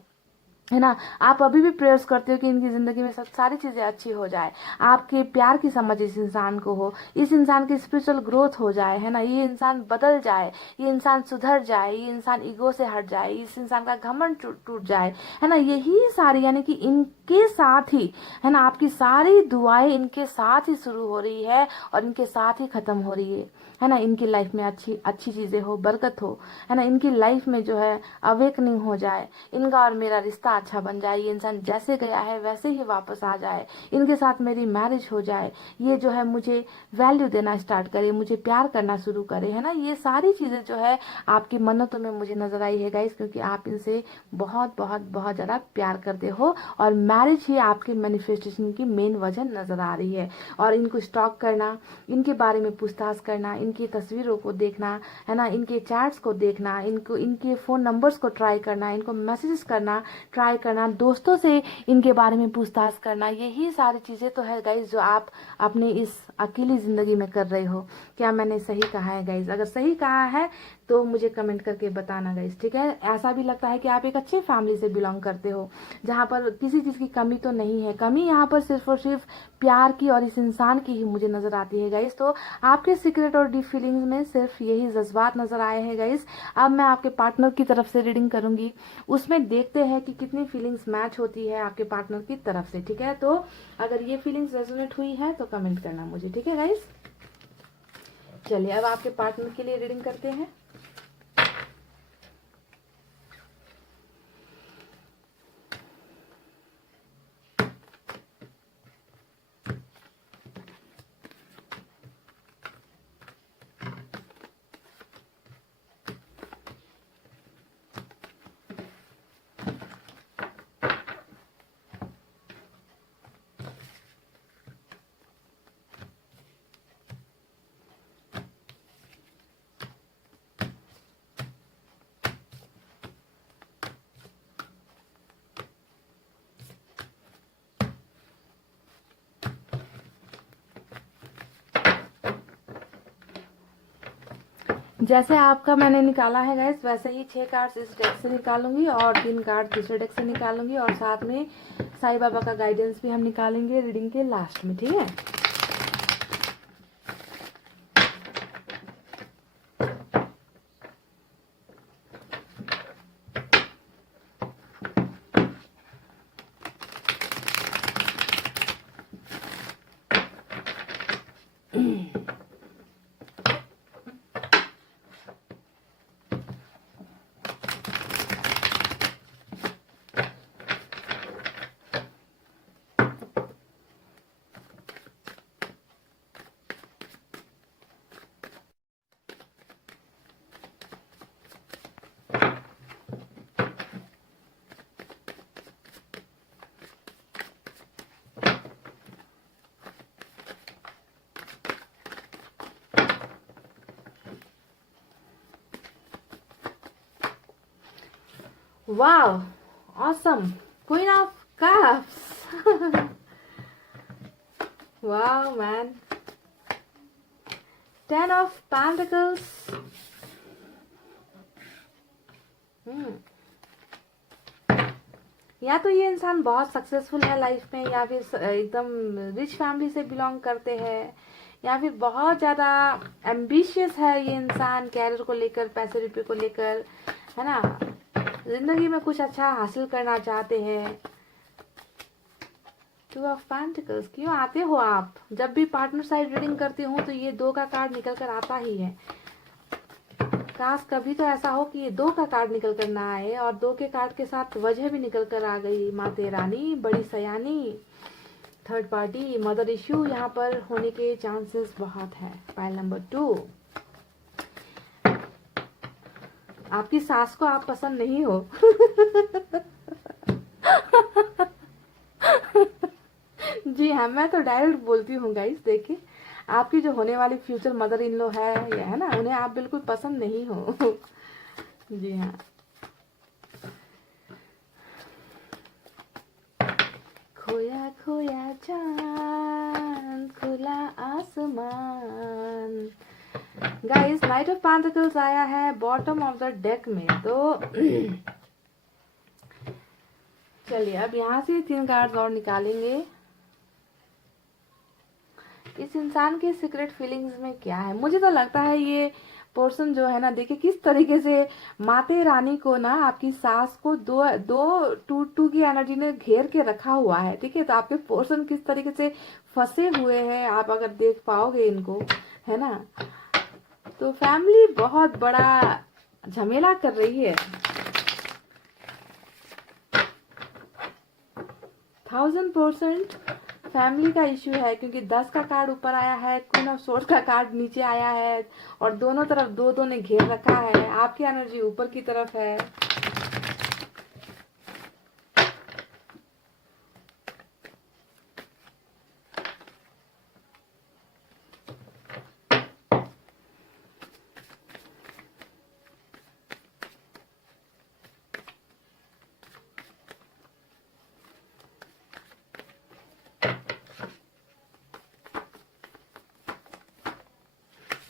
है ना। आप अभी भी प्रेयर्स करते हो कि इनकी जिंदगी में सब सारी चीजें अच्छी हो जाए, आपके प्यार की समझ इस इंसान को हो, इस इंसान की स्पिरिचुअल ग्रोथ हो जाए, है ना, ये इंसान बदल जाए, ये इंसान सुधर जाए, ये इंसान ईगो से हट जाए, इस इंसान का घमंड टूट जाए, है ना। यही सारी यानी कि इनके साथ ही, है ना, आपकी सारी दुआएं इनके साथ ही शुरू हो रही है और इनके साथ ही खत्म हो रही है ना। इनकी लाइफ में अच्छी अच्छी चीजें हो, बरकत हो, है ना। इनकी लाइफ में जो है अवेकनिंग हो जाए, इनका और मेरा रिश्ता अच्छा बन जाए, ये इंसान जैसे गया है वैसे ही वापस आ जाए, इनके साथ मेरी मैरिज हो जाए, ये जो है मुझे वैल्यू देना स्टार्ट करे, मुझे प्यार करना शुरू करे, है ना। ये सारी चीजें जो है आपकी मन्नतों में मुझे नजर आई है गाइस, क्योंकि आप इनसे बहुत बहुत बहुत ज्यादा प्यार करते हो और मैरिज ही आपके मैनिफेस्टेशन की मेन वजह नजर आ रही है। और इनको स्टॉक करना, इनके बारे में पूछताछ करना, इनकी तस्वीरों को देखना, है ना, इनके चैट्स को देखना, इनको इनके फोन नंबर्स को ट्राई करना, इनको मैसेजेस करना ट्राई करना, दोस्तों से इनके बारे में पूछताछ करना, यही सारी चीजें तो है गाइज जो आप अपनी इस अकेली जिंदगी में कर रहे हो। क्या मैंने सही कहा है गाइज? अगर सही कहा है तो मुझे कमेंट करके बताना गाइज, ठीक है। ऐसा भी लगता है कि आप एक अच्छे फैमिली से बिलोंग करते हो जहाँ पर किसी चीज की कमी तो नहीं है। कमी यहाँ पर सिर्फ और सिर्फ प्यार की और इस इंसान की ही मुझे नजर आती है गाइज। तो आपके सीक्रेट और डीप फीलिंग्स में सिर्फ यही जज्बात नजर आए हैं गाइज। अब मैं आपके पार्टनर की तरफ से रीडिंग करूंगी, उसमें देखते हैं कि कितनी फीलिंग्स मैच होती है आपके पार्टनर की तरफ से, ठीक है। तो अगर ये फीलिंग्स रेजोनेट हुई है तो कमेंट करना मुझे, ठीक है गाइज। चलिए अब आपके पार्टनर के लिए रीडिंग करते हैं। जैसे आपका मैंने निकाला है गैस, वैसे ही 6 कार्ड्स इस डेक से निकालूंगी और 3 कार्ड दूसरे डेक से निकालूंगी और साथ में साईं बाबा का गाइडेंस भी हम निकालेंगे रीडिंग के लास्ट में, ठीक है। Wow, awesome. Queen of Cups. Wow, man. 10 of Pentacles. या तो ये इंसान बहुत सक्सेसफुल है लाइफ में, या फिर एकदम रिच फैमिली से बिलोंग करते हैं, या फिर बहुत ज्यादा एम्बिशियस है ये इंसान कैरियर को लेकर, पैसे रुपये को लेकर, है ना। जिंदगी में कुछ अच्छा हासिल करना चाहते हैं, टू ऑफ पेंटिकल्स, क्यों आते हो आप? जब भी पार्टनर साइड रीडिंग करती हूँ तो ये 2 का कार्ड निकल कर आता ही है। काश कभी तो ऐसा हो कि ये 2 का कार्ड निकल कर ना आए और 2 के कार्ड के साथ वजह भी निकल कर आ गई। माते रानी, बड़ी सयानी, थर्ड पार्टी, मदर इश्यू यहाँ पर होने के चांसेस बहुत है। पाइल नंबर 2, आपकी सास को आप पसंद नहीं हो। जी हाँ, मैं तो डायरेक्ट बोलती हूँ गाइस। देखिए, आपकी जो होने वाली फ्यूचर मदर इन लॉ है, ये है ना, उन्हें आप बिल्कुल पसंद नहीं हो। जी हाँ। खोया खोया चांद, खुला आसमान। गाइस, नाइट ऑफ पेंटिकल्स आया है बॉटम ऑफ द डेक में। तो चलिए अब यहाँ से 3 कार्ड्स और निकालेंगे। इस इंसान के सीक्रेट फीलिंग्स में क्या है? मुझे तो लगता है ये पर्सन जो है ना, देखिए किस तरीके से माते रानी को ना, आपकी सास को टू की एनर्जी ने घेर के रखा हुआ है। ठीक है, तो आपके पर्सन किस तरीके से फंसे हुए हैं, आप अगर देख पाओगे इनको, है ना। तो फैमिली बहुत बड़ा झमेला कर रही है। 1000% फैमिली का इश्यू है, क्योंकि 10 का कार्ड ऊपर आया है, क्वीन ऑफ सोर्स का कार्ड नीचे आया है और दोनों तरफ 2-2 ने घेर रखा है। आपकी एनर्जी ऊपर की तरफ है।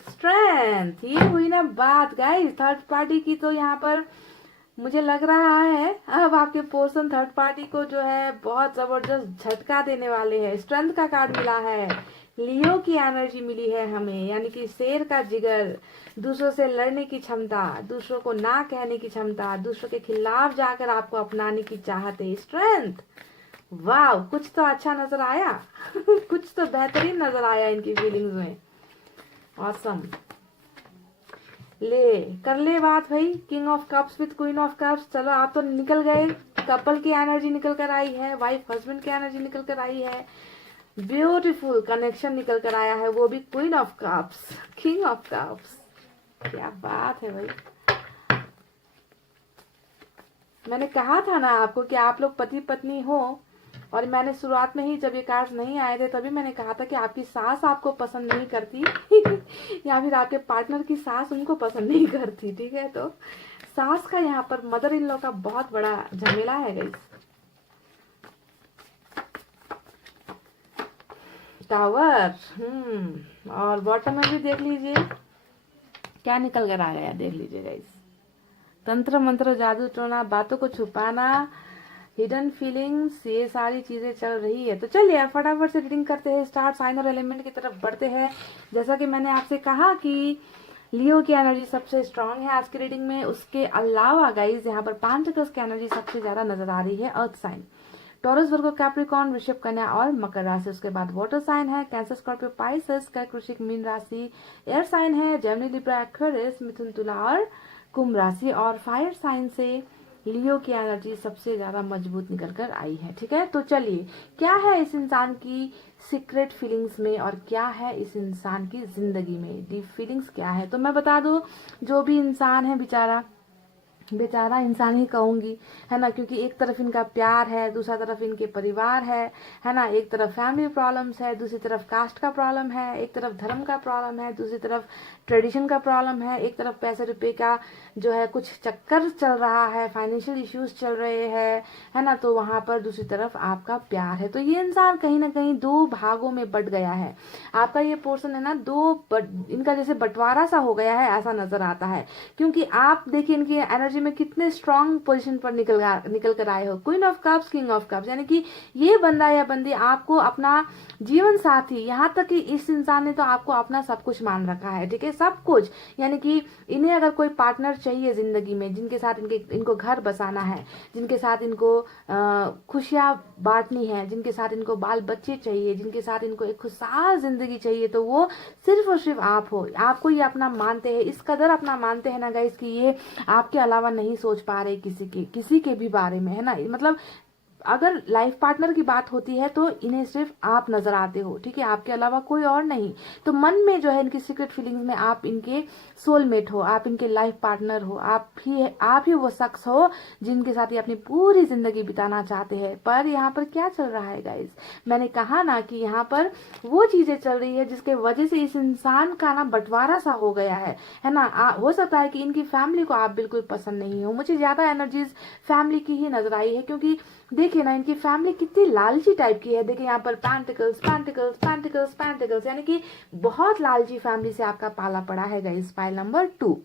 स्ट्रेंथ, ये हुई ना बात गाइस थर्ड पार्टी की। तो यहाँ पर मुझे लग रहा है अब आपके पर्सन थर्ड पार्टी को जो है बहुत जबरदस्त झटका देने वाले हैं। स्ट्रेंथ का कार्ड मिला है, लियो की एनर्जी मिली है हमें, यानी कि शेर का जिगर, दूसरों से लड़ने की क्षमता, दूसरों को ना कहने की क्षमता, दूसरों के खिलाफ जाकर आपको अपनाने की चाहत है। स्ट्रेंथ, वाह, कुछ तो अच्छा नजर आया। कुछ तो बेहतरीन नजर आया इनकी फीलिंग्स में। ऑसम, ले कर ले बात भाई। King of cups with queen of cups, चलो आप तो निकल गए। कपल की एनर्जी निकल कर आई है, वाइफ हस्बैंड की एनर्जी निकल कर आई है, ब्यूटीफुल कनेक्शन निकल कर आया है, वो भी queen of cups, king of cups. क्या बात है भाई। मैंने कहा था ना आपको कि आप लोग पति पत्नी हो, और मैंने शुरुआत में ही जब ये कार्ड्स नहीं आए थे तभी मैंने कहा था कि आपकी सास आपको पसंद नहीं करती या फिर आपके पार्टनर की सास उनको पसंद नहीं करती। ठीक है, तो सास का यहाँ पर मदर इन लॉ का बहुत बड़ा झमेला है गाइस। टावर, और बॉटम में भी देख लीजिए क्या निकल कर आ गया, देख लीजिए गाइस। तंत्र मंत्र, जादू टोना, बातों को छुपाना, हिडन फीलिंग्स, ये सारी चीजें चल रही है। तो चलिए फटाफट से रीडिंग करते हैं, स्टार साइन और एलिमेंट की तरफ बढ़ते हैं। जैसा कि मैंने आपसे कहा कि लियो की एनर्जी सबसे स्ट्रांग है आज की रीडिंग में। उसके अलावा गाइज यहाँ पर पेंटिकल्स की एनर्जी सबसे ज्यादा नजर आ रही है। अर्थ साइन, टॉरस, वर्गो, कैप्रिकॉर्न, वृषभ, कन्या और मकर राशि। उसके बाद वाटर साइन है कैंसर, स्कॉर्पियो, पाइसेस, कर्क, वृश्चिक, मीन राशि। एयर साइन है जेमिनी, लिब्रा, एक्वेरियस, मिथुन, तुला और कुंभ राशि। और फायर साइन से लियो की एनर्जी सबसे ज्यादा मजबूत निकल कर आई है। ठीक है, तो चलिए क्या है इस इंसान की सीक्रेट फीलिंग्स में और क्या है इस इंसान की जिंदगी में, डीप फीलिंग्स क्या है। तो मैं बता दूं, जो भी इंसान है बेचारा इंसान ही कहूंगी, है ना, क्योंकि एक तरफ इनका प्यार है, दूसरा तरफ इनके परिवार है ना। एक तरफ फैमिली प्रॉब्लम्स है, दूसरी तरफ कास्ट का प्रॉब्लम है, एक तरफ धर्म का प्रॉब्लम है, दूसरी तरफ ट्रेडिशन का प्रॉब्लम है, एक तरफ पैसे रुपए का जो है कुछ चक्कर चल रहा है, फाइनेंशियल इश्यूज चल रहे हैं, है ना। तो वहां पर दूसरी तरफ आपका प्यार है। तो ये इंसान कहीं ना कहीं 2 भागों में बट गया है। आपका ये पोर्शन है ना, इनका जैसे बंटवारा सा हो गया है, ऐसा नजर आता है। क्योंकि आप देखिए इनकी एनर्जी एनर्जी में कितने स्ट्रांग पोजीशन पर निकल कर आए हो। Queen of cups, king of cups, यानी कि ये बंदा या बंदी आपको अपना जीवन साथी, यहाँ तक कि इस इंसान ने तो आपको अपना सब कुछ मान रखा है, ठीक है, सब कुछ। यानी कि इन्हें अगर कोई पार्टनर चाहिए जिंदगी में, जिनके साथ इनको घर बसाना है, जिनके साथ इनको खुशियां बांटनी है, जिनके साथ इनको बाल बच्चे चाहिए, जिनके साथ इनको एक खुशहाल जिंदगी चाहिए, तो वो सिर्फ और सिर्फ आप हो। आपको ये अपना मानते हैं, इस कदर अपना मानते हैं ना गाइस कि ये आपके अलावा नहीं सोच पा रहे किसी के भी बारे में, है ना। मतलब अगर लाइफ पार्टनर की बात होती है तो इन्हें सिर्फ आप नजर आते हो, ठीक है, आपके अलावा कोई और नहीं। तो मन में जो है इनकी सीक्रेट फीलिंग्स में आप इनके सोलमेट हो, आप इनके लाइफ पार्टनर हो, आप ही वो शख्स हो जिनके साथ ये अपनी पूरी जिंदगी बिताना चाहते हैं। पर यहाँ पर क्या चल रहा है गाइस, मैंने कहा ना कि यहाँ पर वो चीजें चल रही है जिसके वजह से इस इंसान का ना बंटवारा सा हो गया है ना। हो सकता है कि इनकी फैमिली को आप बिल्कुल पसंद नहीं हो। मुझे ज्यादा एनर्जीज फैमिली की ही नजर आई है, क्योंकि देखिए ना इनकी फैमिली कितनी लालची टाइप की है। देखिए यहाँ पर पैंटिकल्स पैंटिकल्स पैंटिकल्स पैंटिकल्स, यानी कि बहुत लालची फैमिली से आपका पाला पड़ा है गाइस। फाइल नंबर 2,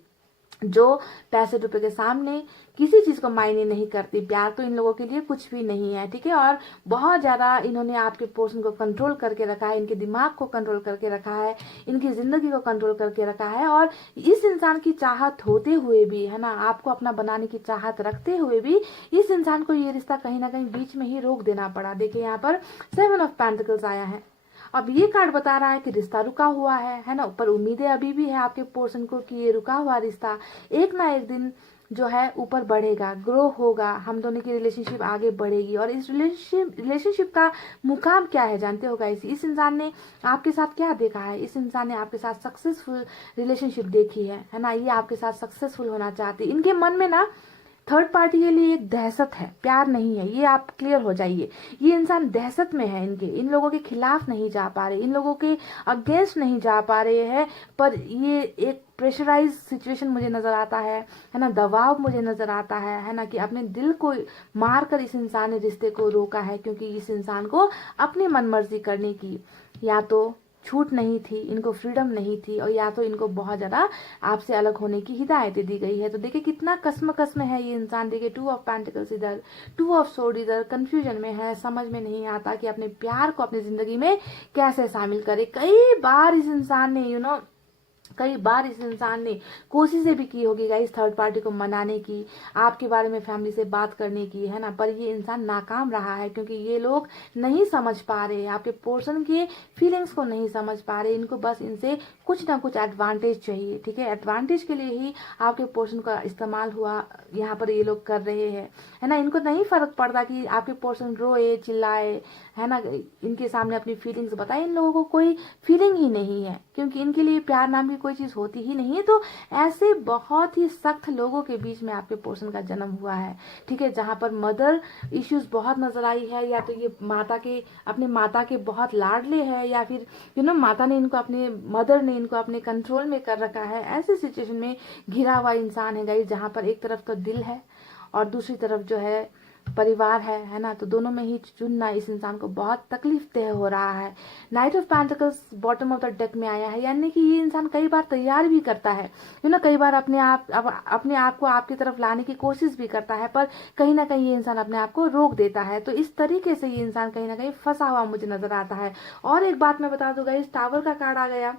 जो पैसे रुपए के सामने किसी चीज को मायने नहीं करती। प्यार तो इन लोगों के लिए कुछ भी नहीं है, ठीक है। और बहुत ज्यादा इन्होंने आपके पोर्शन को कंट्रोल करके रखा है, इनके दिमाग को कंट्रोल करके रखा है, इनकी जिंदगी को कंट्रोल करके रखा है। और इस इंसान की चाहत होते हुए भी, है ना, आपको अपना बनाने की चाहत रखते हुए भी इस इंसान को ये रिश्ता कहीं ना कहीं बीच में ही रोक देना पड़ा। देखिए यहाँ पर 7 ऑफ पेंटिकल्स आया है। अब ये कार्ड बता रहा है कि रिश्ता रुका हुआ है ना, पर उम्मीदें अभी भी है आपके पोर्शन को कि ये रुका हुआ रिश्ता एक ना एक दिन जो है ऊपर बढ़ेगा, ग्रो होगा, हम दोनों की रिलेशनशिप आगे बढ़ेगी। और इस रिलेशनशिप का मुकाम क्या है जानते हो गाइस, इस इंसान ने आपके साथ क्या देखा है, इस इंसान ने आपके साथ सक्सेसफुल रिलेशनशिप देखी है ना। ये आपके साथ सक्सेसफुल होना चाहते। इनके मन में ना थर्ड पार्टी के लिए एक दहशत है, प्यार नहीं है, ये आप क्लियर हो जाइए। ये इंसान दहशत में है, इन लोगों के खिलाफ नहीं जा पा रहे, इन लोगों के अगेंस्ट नहीं जा पा रहे हैं, पर ये एक प्रेशराइज सिचुएशन मुझे नजर आता है ना, दबाव मुझे नजर आता है ना, कि अपने दिल को मार कर इस इंसान ने रिश्ते को रोका है, क्योंकि इस इंसान को अपनी मनमर्जी करने की या तो छूट नहीं थी, इनको फ्रीडम नहीं थी, और या तो इनको बहुत ज्यादा आपसे अलग होने की हिदायतें दी गई है। तो देखिए कितना कसम है ये इंसान। देखिए 2 ऑफ पेंटिकल्स इधर, 2 ऑफ सोर्ड इधर, कंफ्यूजन में है, समझ में नहीं आता कि अपने प्यार को अपनी जिंदगी में कैसे शामिल करे। कई बार इस इंसान ने कई बार इस इंसान ने कोशिशें भी की होगी गाइस थर्ड पार्टी को मनाने की, आपके बारे में फैमिली से बात करने की, है ना, पर ये इंसान नाकाम रहा है, क्योंकि ये लोग नहीं समझ पा रहे, आपके पोर्शन के फीलिंग्स को नहीं समझ पा रहे। इनको बस इनसे कुछ ना कुछ एडवांटेज चाहिए, ठीक है। एडवांटेज के लिए ही आपके पोर्शन का इस्तेमाल हुआ यहाँ पर ये लोग कर रहे हैं, है ना। इनको नहीं फर्क पड़ता कि आपके पोर्शन रोए चिल्लाए, है ना, इनके सामने अपनी फीलिंग्स बताए। इन लोगों को कोई फीलिंग ही नहीं है, क्योंकि इनके लिए प्यार नाम की कोई चीज होती ही नहीं है। तो ऐसे बहुत ही सख्त लोगों के बीच में आपके पोर्शन का जन्म हुआ है, ठीक है, जहां पर मदर इश्यूज बहुत नजर आई है, या तो ये अपने माता के बहुत लाडले है, या फिर माता ने इनको मदर ने इनको अपने कंट्रोल में कर रखा है। ऐसे सिचुएशन में घिरा हुआ इंसान है गाइस, जहां पर एक तरफ तो दिल है और दूसरी तरफ जो है परिवार है ना। तो दोनों में ही चुनना इस इंसान को बहुत तकलीफ देह हो रहा है। Night of pentacles bottom of the deck में आया है, यानी कि ये इंसान कई बार तैयार भी करता है, कई बार अपने आप को आपकी तरफ लाने की कोशिश भी करता है, पर कहीं ना कहीं ये इंसान अपने आप को रोक देता है। तो इस तरीके से ये इंसान कहीं ना कहीं फंसा हुआ मुझे नजर आता है। और एक बात मैं बता दूंगा, इस टावर का कार्ड आ गया,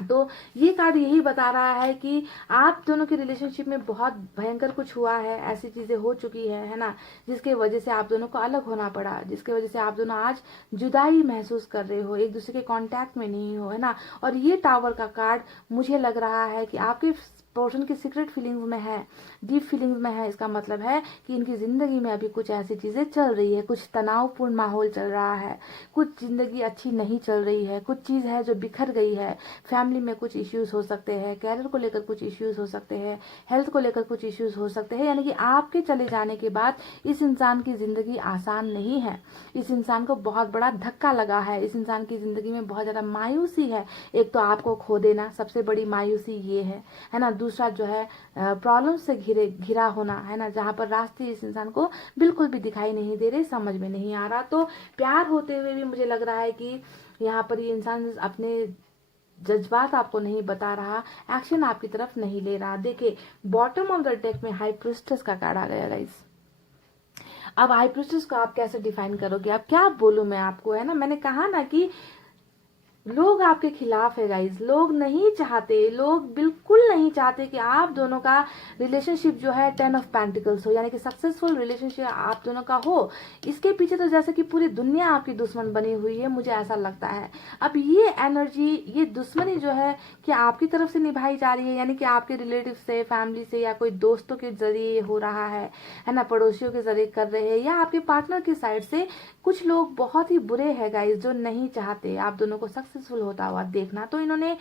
तो ये कार्ड यही बता रहा है कि आप दोनों की रिलेशनशिप में बहुत भयंकर कुछ हुआ है, ऐसी चीजें हो चुकी है ना, जिसके वजह से आप दोनों को अलग होना पड़ा, जिसके वजह से आप दोनों आज जुदाई महसूस कर रहे हो, एक दूसरे के कांटेक्ट में नहीं हो, है ना। और ये टावर का कार्ड मुझे लग रहा है कि आपके पोर्शन की सीक्रेट फीलिंग्स में है, डीप फीलिंग्स में है। इसका मतलब है कि इनकी जिंदगी में अभी कुछ ऐसी चीजें चल रही है, कुछ तनावपूर्ण माहौल चल रहा है, कुछ जिंदगी अच्छी नहीं चल रही है, कुछ चीज है जो बिखर गई है। फैमिली में कुछ इश्यूज हो सकते हैं, कैरियर को लेकर कुछ इश्यूज हो सकते हैं, हेल्थ को लेकर कुछ इश्यूज हो सकते हैं। यानी कि आपके चले जाने के बाद इस इंसान की जिंदगी आसान नहीं है, इस इंसान को बहुत बड़ा धक्का लगा है, इस इंसान की जिंदगी में बहुत ज्यादा मायूसी है। एक तो आपको खो देना सबसे बड़ी मायूसी ये है ना। दूसरा जो है प्रॉब्लम से घिरा होना, है ना, जहां पर रास्ते इस इंसान को बिल्कुल भी दिखाई नहीं दे रहे, समझ में नहीं आ रहा। तो प्यार होते हुए भी मुझे लग रहा है कि यहाँ पर ये इंसान अपने जज्बात आपको नहीं बता रहा, एक्शन आपकी तरफ नहीं ले रहा। देखिए बॉटम ऑफ द डेक में हाई प्रिस्टेस का कार्ड आ गया गाइस। अब हाई प्रिस्टेस को आप कैसे डिफाइन करोगे, अब क्या बोलूं मैं आपको, है ना, मैंने कहा ना कि लोग आपके खिलाफ है गाइज, लोग नहीं चाहते, लोग बिल्कुल नहीं चाहते कि आप दोनों का रिलेशनशिप जो है 10 ऑफ पेंटिकल्स हो, यानी कि सक्सेसफुल रिलेशनशिप आप दोनों का हो। इसके पीछे तो जैसे कि पूरी दुनिया आपकी दुश्मन बनी हुई है, मुझे ऐसा लगता है। अब ये एनर्जी, ये दुश्मनी जो है कि आपकी तरफ से निभाई जा रही है, यानी कि आपके रिलेटिव से, फैमिली से, या कोई दोस्तों के जरिए हो रहा है ना, पड़ोसियों के जरिए कर रहे हैं, या आपके पार्टनर की साइड से कुछ लोग बहुत ही बुरे हैं गाइज, जो नहीं चाहते आप दोनों को सक्सेसफुल होता हुआ देखना। तो इन्होंने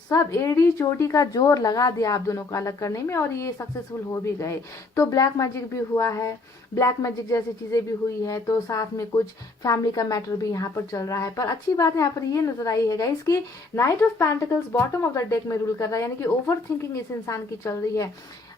सब एड़ी चोटी का जोर लगा दिया आप दोनों को अलग करने में, और ये सक्सेसफुल हो भी गए। तो ब्लैक मैजिक भी हुआ है, ब्लैक मैजिक जैसी चीजें भी हुई है, तो साथ में कुछ फैमिली का मैटर भी यहाँ पर चल रहा है। पर अच्छी बात यहाँ पर ये नजर आई है गाइज कि night of pentacles bottom of the deck में रूल कर रहा है, यानी कि ओवर थिंकिंग इस इंसान की चल रही है।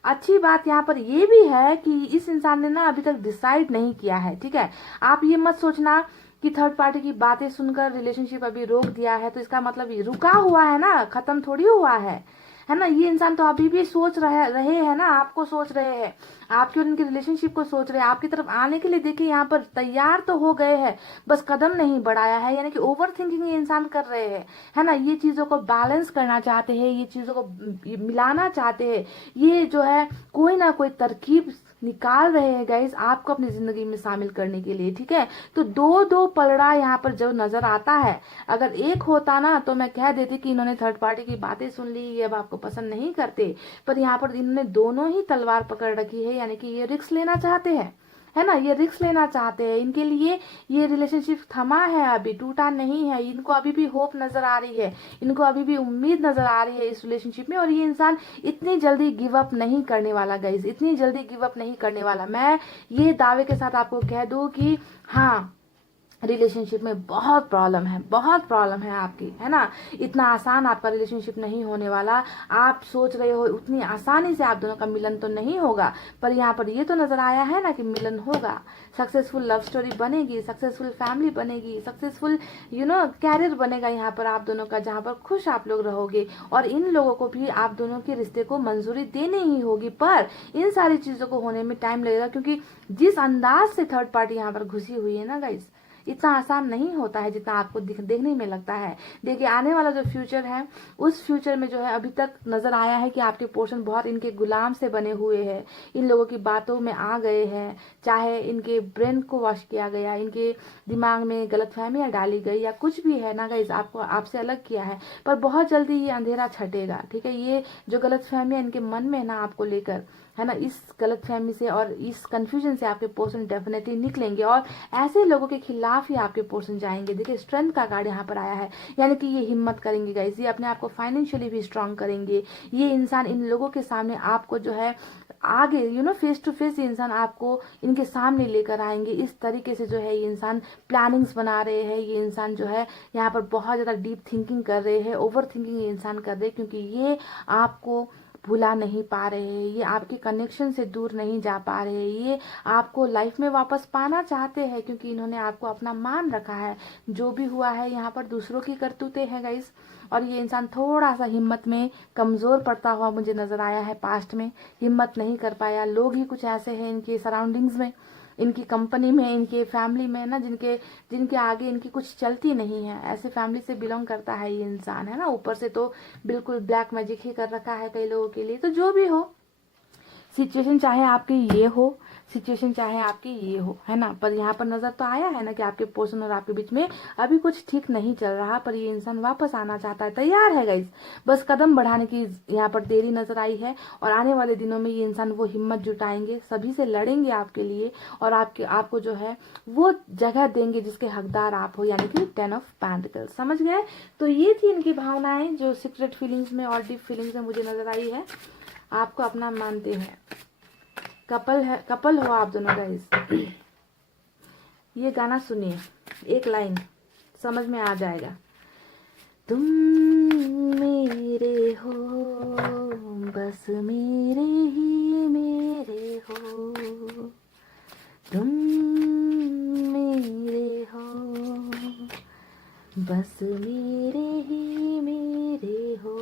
अच्छी बात यहाँ पर ये भी है कि इस इंसान ने ना अभी तक डिसाइड नहीं किया है, ठीक है। आप ये मत सोचना कि थर्ड पार्टी की बातें सुनकर रिलेशनशिप अभी रोक दिया है तो इसका मतलब ये रुका हुआ है ना, खत्म थोड़ी हुआ है ना। ये इंसान तो अभी भी सोच रहे हैं ना, आपको सोच रहे हैं, आपके और इनके रिलेशनशिप को सोच रहे हैं, आपकी तरफ आने के लिए देखिए यहाँ पर तैयार तो हो गए हैं, बस कदम नहीं बढ़ाया है, यानी कि ओवर थिंकिंग ये इंसान कर रहे हैं, है ना। ये चीजों को बैलेंस करना चाहते हैं, ये चीजों को मिलाना चाहते हैं, ये जो है कोई ना कोई तरकीब निकाल रहे हैं गाइस आपको अपनी जिंदगी में शामिल करने के लिए, ठीक है। तो दो दो पलड़ा यहाँ पर जो नजर आता है, अगर एक होता ना तो मैं कह देती कि इन्होंने थर्ड पार्टी की बातें सुन ली, ये अब आपको पसंद नहीं करते, पर यहाँ पर इन्होंने दोनों ही तलवार पकड़ रखी है, यानी कि ये रिस्क लेना चाहते हैं, है ना, ये रिस्क लेना चाहते हैं। इनके लिए ये रिलेशनशिप थमा है, अभी टूटा नहीं है, इनको अभी भी होप नजर आ रही है, इनको अभी भी उम्मीद नजर आ रही है इस रिलेशनशिप में, और ये इंसान इतनी जल्दी गिव अप नहीं करने वाला गाइज, इतनी जल्दी गिव अप नहीं करने वाला। मैं ये दावे के साथ आपको कह दूं कि हाँ, रिलेशनशिप में बहुत प्रॉब्लम है, बहुत प्रॉब्लम है आपकी, है ना। इतना आसान आपका रिलेशनशिप नहीं होने वाला, आप सोच रहे हो उतनी आसानी से आप दोनों का मिलन तो नहीं होगा, पर यहाँ पर ये तो नजर आया है ना कि मिलन होगा, सक्सेसफुल लव स्टोरी बनेगी, सक्सेसफुल फैमिली बनेगी, सक्सेसफुल कैरियर बनेगा यहाँ पर आप दोनों का, जहाँ पर खुश आप लोग रहोगे, और इन लोगों को भी आप दोनों के रिश्ते को मंजूरी देनी ही होगी। पर इन सारी चीजों को होने में टाइम लगेगा, क्योंकि जिस अंदाज से थर्ड पार्टी यहाँ पर घुसी हुई है ना गाइस, इतना आसान नहीं होता है जितना आपको देखने में लगता है। देखिए आने वाला जो फ्यूचर है, उस फ्यूचर में जो है अभी तक नजर आया है कि आपके पोर्शन बहुत इनके गुलाम से बने हुए हैं, इन लोगों की बातों में आ गए हैं, चाहे इनके ब्रेन को वॉश किया गया, इनके दिमाग में गलतफहमियां डाली गई, या कुछ भी है ना गाइस, आपको आपसे अलग किया है, पर बहुत जल्दी ये अंधेरा छटेगा, ठीक है। ये जो गलतफहमियां इनके मन में है ना आपको लेकर, है ना, इस गलतफहमी से और इस कंफ्यूजन से आपके पोर्शन डेफिनेटली निकलेंगे, और ऐसे लोगों के खिलाफ ही आपके पोर्शन जाएंगे। देखिए स्ट्रेंथ का कार्ड यहाँ पर आया है, यानी कि ये हिम्मत करेंगे गाइस, ये अपने आप को फाइनेंशियली भी स्ट्रांग करेंगे। ये इंसान इन लोगों के सामने आपको जो है आगे फेस टू फेस ये इंसान आपको इनके सामने लेकर आएंगे। इस तरीके से जो है ये इंसान प्लानिंग्स बना रहे हैं, ये इंसान जो है यहाँ पर बहुत ज्यादा डीप थिंकिंग कर रहे हैं, ओवर थिंकिंग ये इंसान कर रहे हैं, क्योंकि ये आपको भुला नहीं पा रहे हैं, ये आपके कनेक्शन से दूर नहीं जा पा रहे हैं, ये आपको लाइफ में वापस पाना चाहते हैं, क्योंकि इन्होंने आपको अपना मान रखा है। जो भी हुआ है यहाँ पर दूसरों की करतूतें हैं गाइस, और ये इंसान थोड़ा सा हिम्मत में कमजोर पड़ता हुआ मुझे नजर आया है, पास्ट में हिम्मत नहीं कर पाया। लोग ही कुछ ऐसे हैं इनके सराउंडिंग्स में, इनकी कंपनी में, इनके फैमिली में ना, जिनके आगे इनकी कुछ चलती नहीं है, ऐसे फैमिली से बिलोंग करता है ये इंसान, है ना। ऊपर से तो बिल्कुल ब्लैक मैजिक ही कर रखा है कई लोगों के लिए। तो जो भी हो सिचुएशन, चाहे आपकी ये हो सिचुएशन, चाहे आपकी ये हो, है ना, पर यहाँ पर नजर तो आया है ना कि आपके पोर्शन और आपके बीच में अभी कुछ ठीक नहीं चल रहा, पर ये इंसान वापस आना चाहता है, तैयार है गाइस, बस कदम बढ़ाने की यहाँ पर देरी नजर आई है। और आने वाले दिनों में ये इंसान वो हिम्मत जुटाएंगे, सभी से लड़ेंगे आपके लिए, और आपको जो है वो जगह देंगे जिसके हकदार आप हो, यानी कि 10 ऑफ पेंटिकल्स। समझ गए। तो ये थी इनकी भावनाएं जो सीक्रेट फीलिंग्स में और डीप फीलिंग्स में मुझे नजर आई है। आपको अपना मानते हैं, कपल हो आप दोनों गाइस। ये गाना सुनिए, एक लाइन समझ में आ जाएगा। तुम मेरे हो, बस मेरे ही मेरे हो, तुम मेरे हो, बस मेरे ही मेरे हो।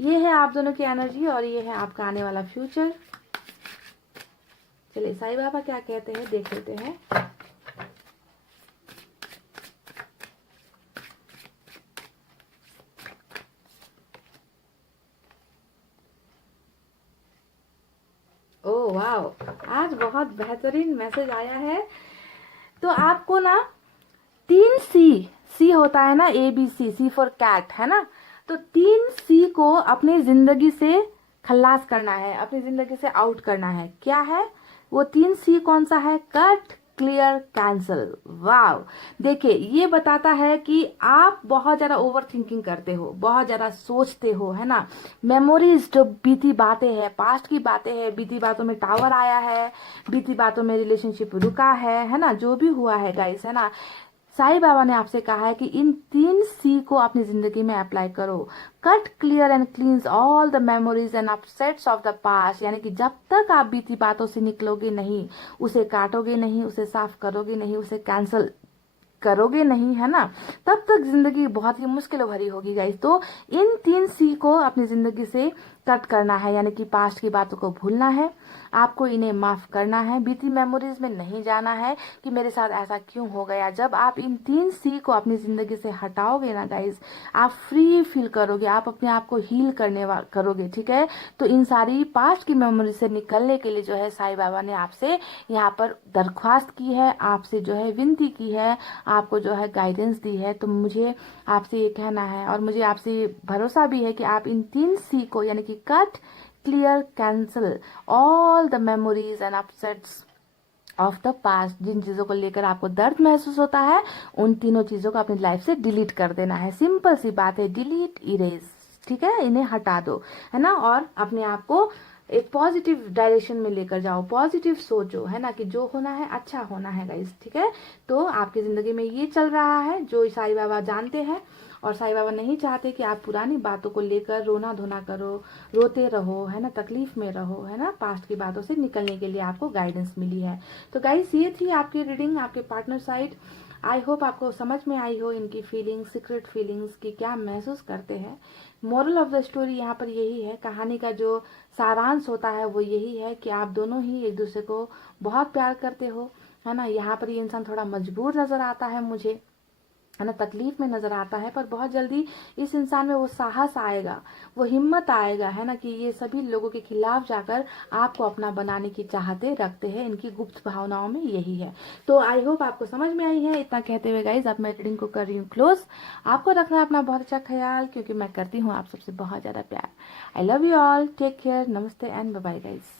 ये है आप दोनों की एनर्जी और ये है आपका आने वाला फ्यूचर। चलिए साईं बाबा क्या कहते हैं देख लेते हैं। ओह वाह, आज बहुत बेहतरीन मैसेज आया है। तो आपको ना 3 सी होता है ना, ABC, सी फॉर कैट, है ना। तो 3 C को अपनी जिंदगी से खल्लास करना है, अपनी जिंदगी से आउट करना है। क्या है वो 3 C? कौन सा है? Cut, clear, cancel. वाह, देखिए ये बताता है कि आप बहुत ज्यादा ओवर थिंकिंग करते हो, बहुत ज्यादा सोचते हो, है ना। मेमोरीज, जो बीती बातें हैं, पास्ट की बातें हैं, बीती बातों में टावर आया है, बीती बातों में रिलेशनशिप रुका है ना, जो भी हुआ है गाइस, है ना। साईं बाबा ने आपसे कहा है कि इन 3 C को अपनी जिंदगी में अप्लाई करो। Cut, clear and क्लींस all the memories and upsets of the past, यानी कि जब तक आप बीती बातों से निकलोगे नहीं, उसे काटोगे नहीं, उसे साफ करोगे नहीं, उसे कैंसल करोगे नहीं, है ना, तब तक जिंदगी बहुत ही मुश्किल भरी होगी गाइस। तो इन 3 C को अपनी जिंदगी से कट करना है, यानी कि पास्ट की बातों को भूलना है, आपको इन्हें माफ करना है, बीती मेमोरीज में नहीं जाना है कि मेरे साथ ऐसा क्यों हो गया। जब आप इन 3 C को अपनी जिंदगी से हटाओगे ना गाइज, आप फ्री फील करोगे, आप अपने आप को हील करोगे, ठीक है। तो इन सारी पास्ट की मेमोरी से निकलने के लिए जो है साईं बाबा ने आपसे यहाँ पर दरख्वास्त की है, आपसे जो है विनती की है, आपको जो है गाइडेंस दी है। तो मुझे आपसे ये कहना है और मुझे आपसे भरोसा भी है कि आप इन 3 C को, यानी कि cut, clear, cancel all the memories and upsets of the past, जिन चीजों को लेकर आपको दर्द महसूस होता है, उन तीनों चीजों को अपनी लाइफ से डिलीट कर देना है। सिंपल सी बात है, डिलीट, इरेज, ठीक है, इन्हें हटा दो, है ना। और अपने आप को एक पॉजिटिव डायरेक्शन में लेकर जाओ, पॉजिटिव सोचो, है ना, कि जो होना है अच्छा होना है गाइस, ठीक है। तो आपकी जिंदगी में ये चल रहा है जो साईं बाबा जानते हैं, और साईं बाबा नहीं चाहते कि आप पुरानी बातों को लेकर रोना धोना करो, रोते रहो, है ना, तकलीफ में रहो, है ना। पास्ट की बातों से निकलने के लिए आपको गाइडेंस मिली है। तो गाइस ये थी आपकी रीडिंग, आपके पार्टनर साइड। आई होप आपको समझ में आई हो इनकी फीलिंग्स, सीक्रेट फीलिंग्स की क्या महसूस करते हैं। मोरल ऑफ द स्टोरी यहाँ पर यही है, कहानी का जो सारांश होता है वो यही है कि आप दोनों ही एक दूसरे को बहुत प्यार करते हो, है ना। यहाँ पर ये इंसान थोड़ा मजबूर नजर आता है मुझे, है ना, तकलीफ में नजर आता है, पर बहुत जल्दी इस इंसान में वो साहस आएगा, वो हिम्मत आएगा, है ना, कि ये सभी लोगों के खिलाफ जाकर आपको अपना बनाने की चाहते रखते हैं। इनकी गुप्त भावनाओं में यही है। तो आई होप आपको समझ में आई है। इतना कहते हुए गाइज अब मैं रीडिंग को कर रही हूँ क्लोज। आपको रखना है अपना बहुत अच्छा ख्याल, क्योंकि मैं करती हूँ आप सबसे बहुत ज्यादा प्यार। I love you all, take care, नमस्ते एंड बाय बाय गाइज।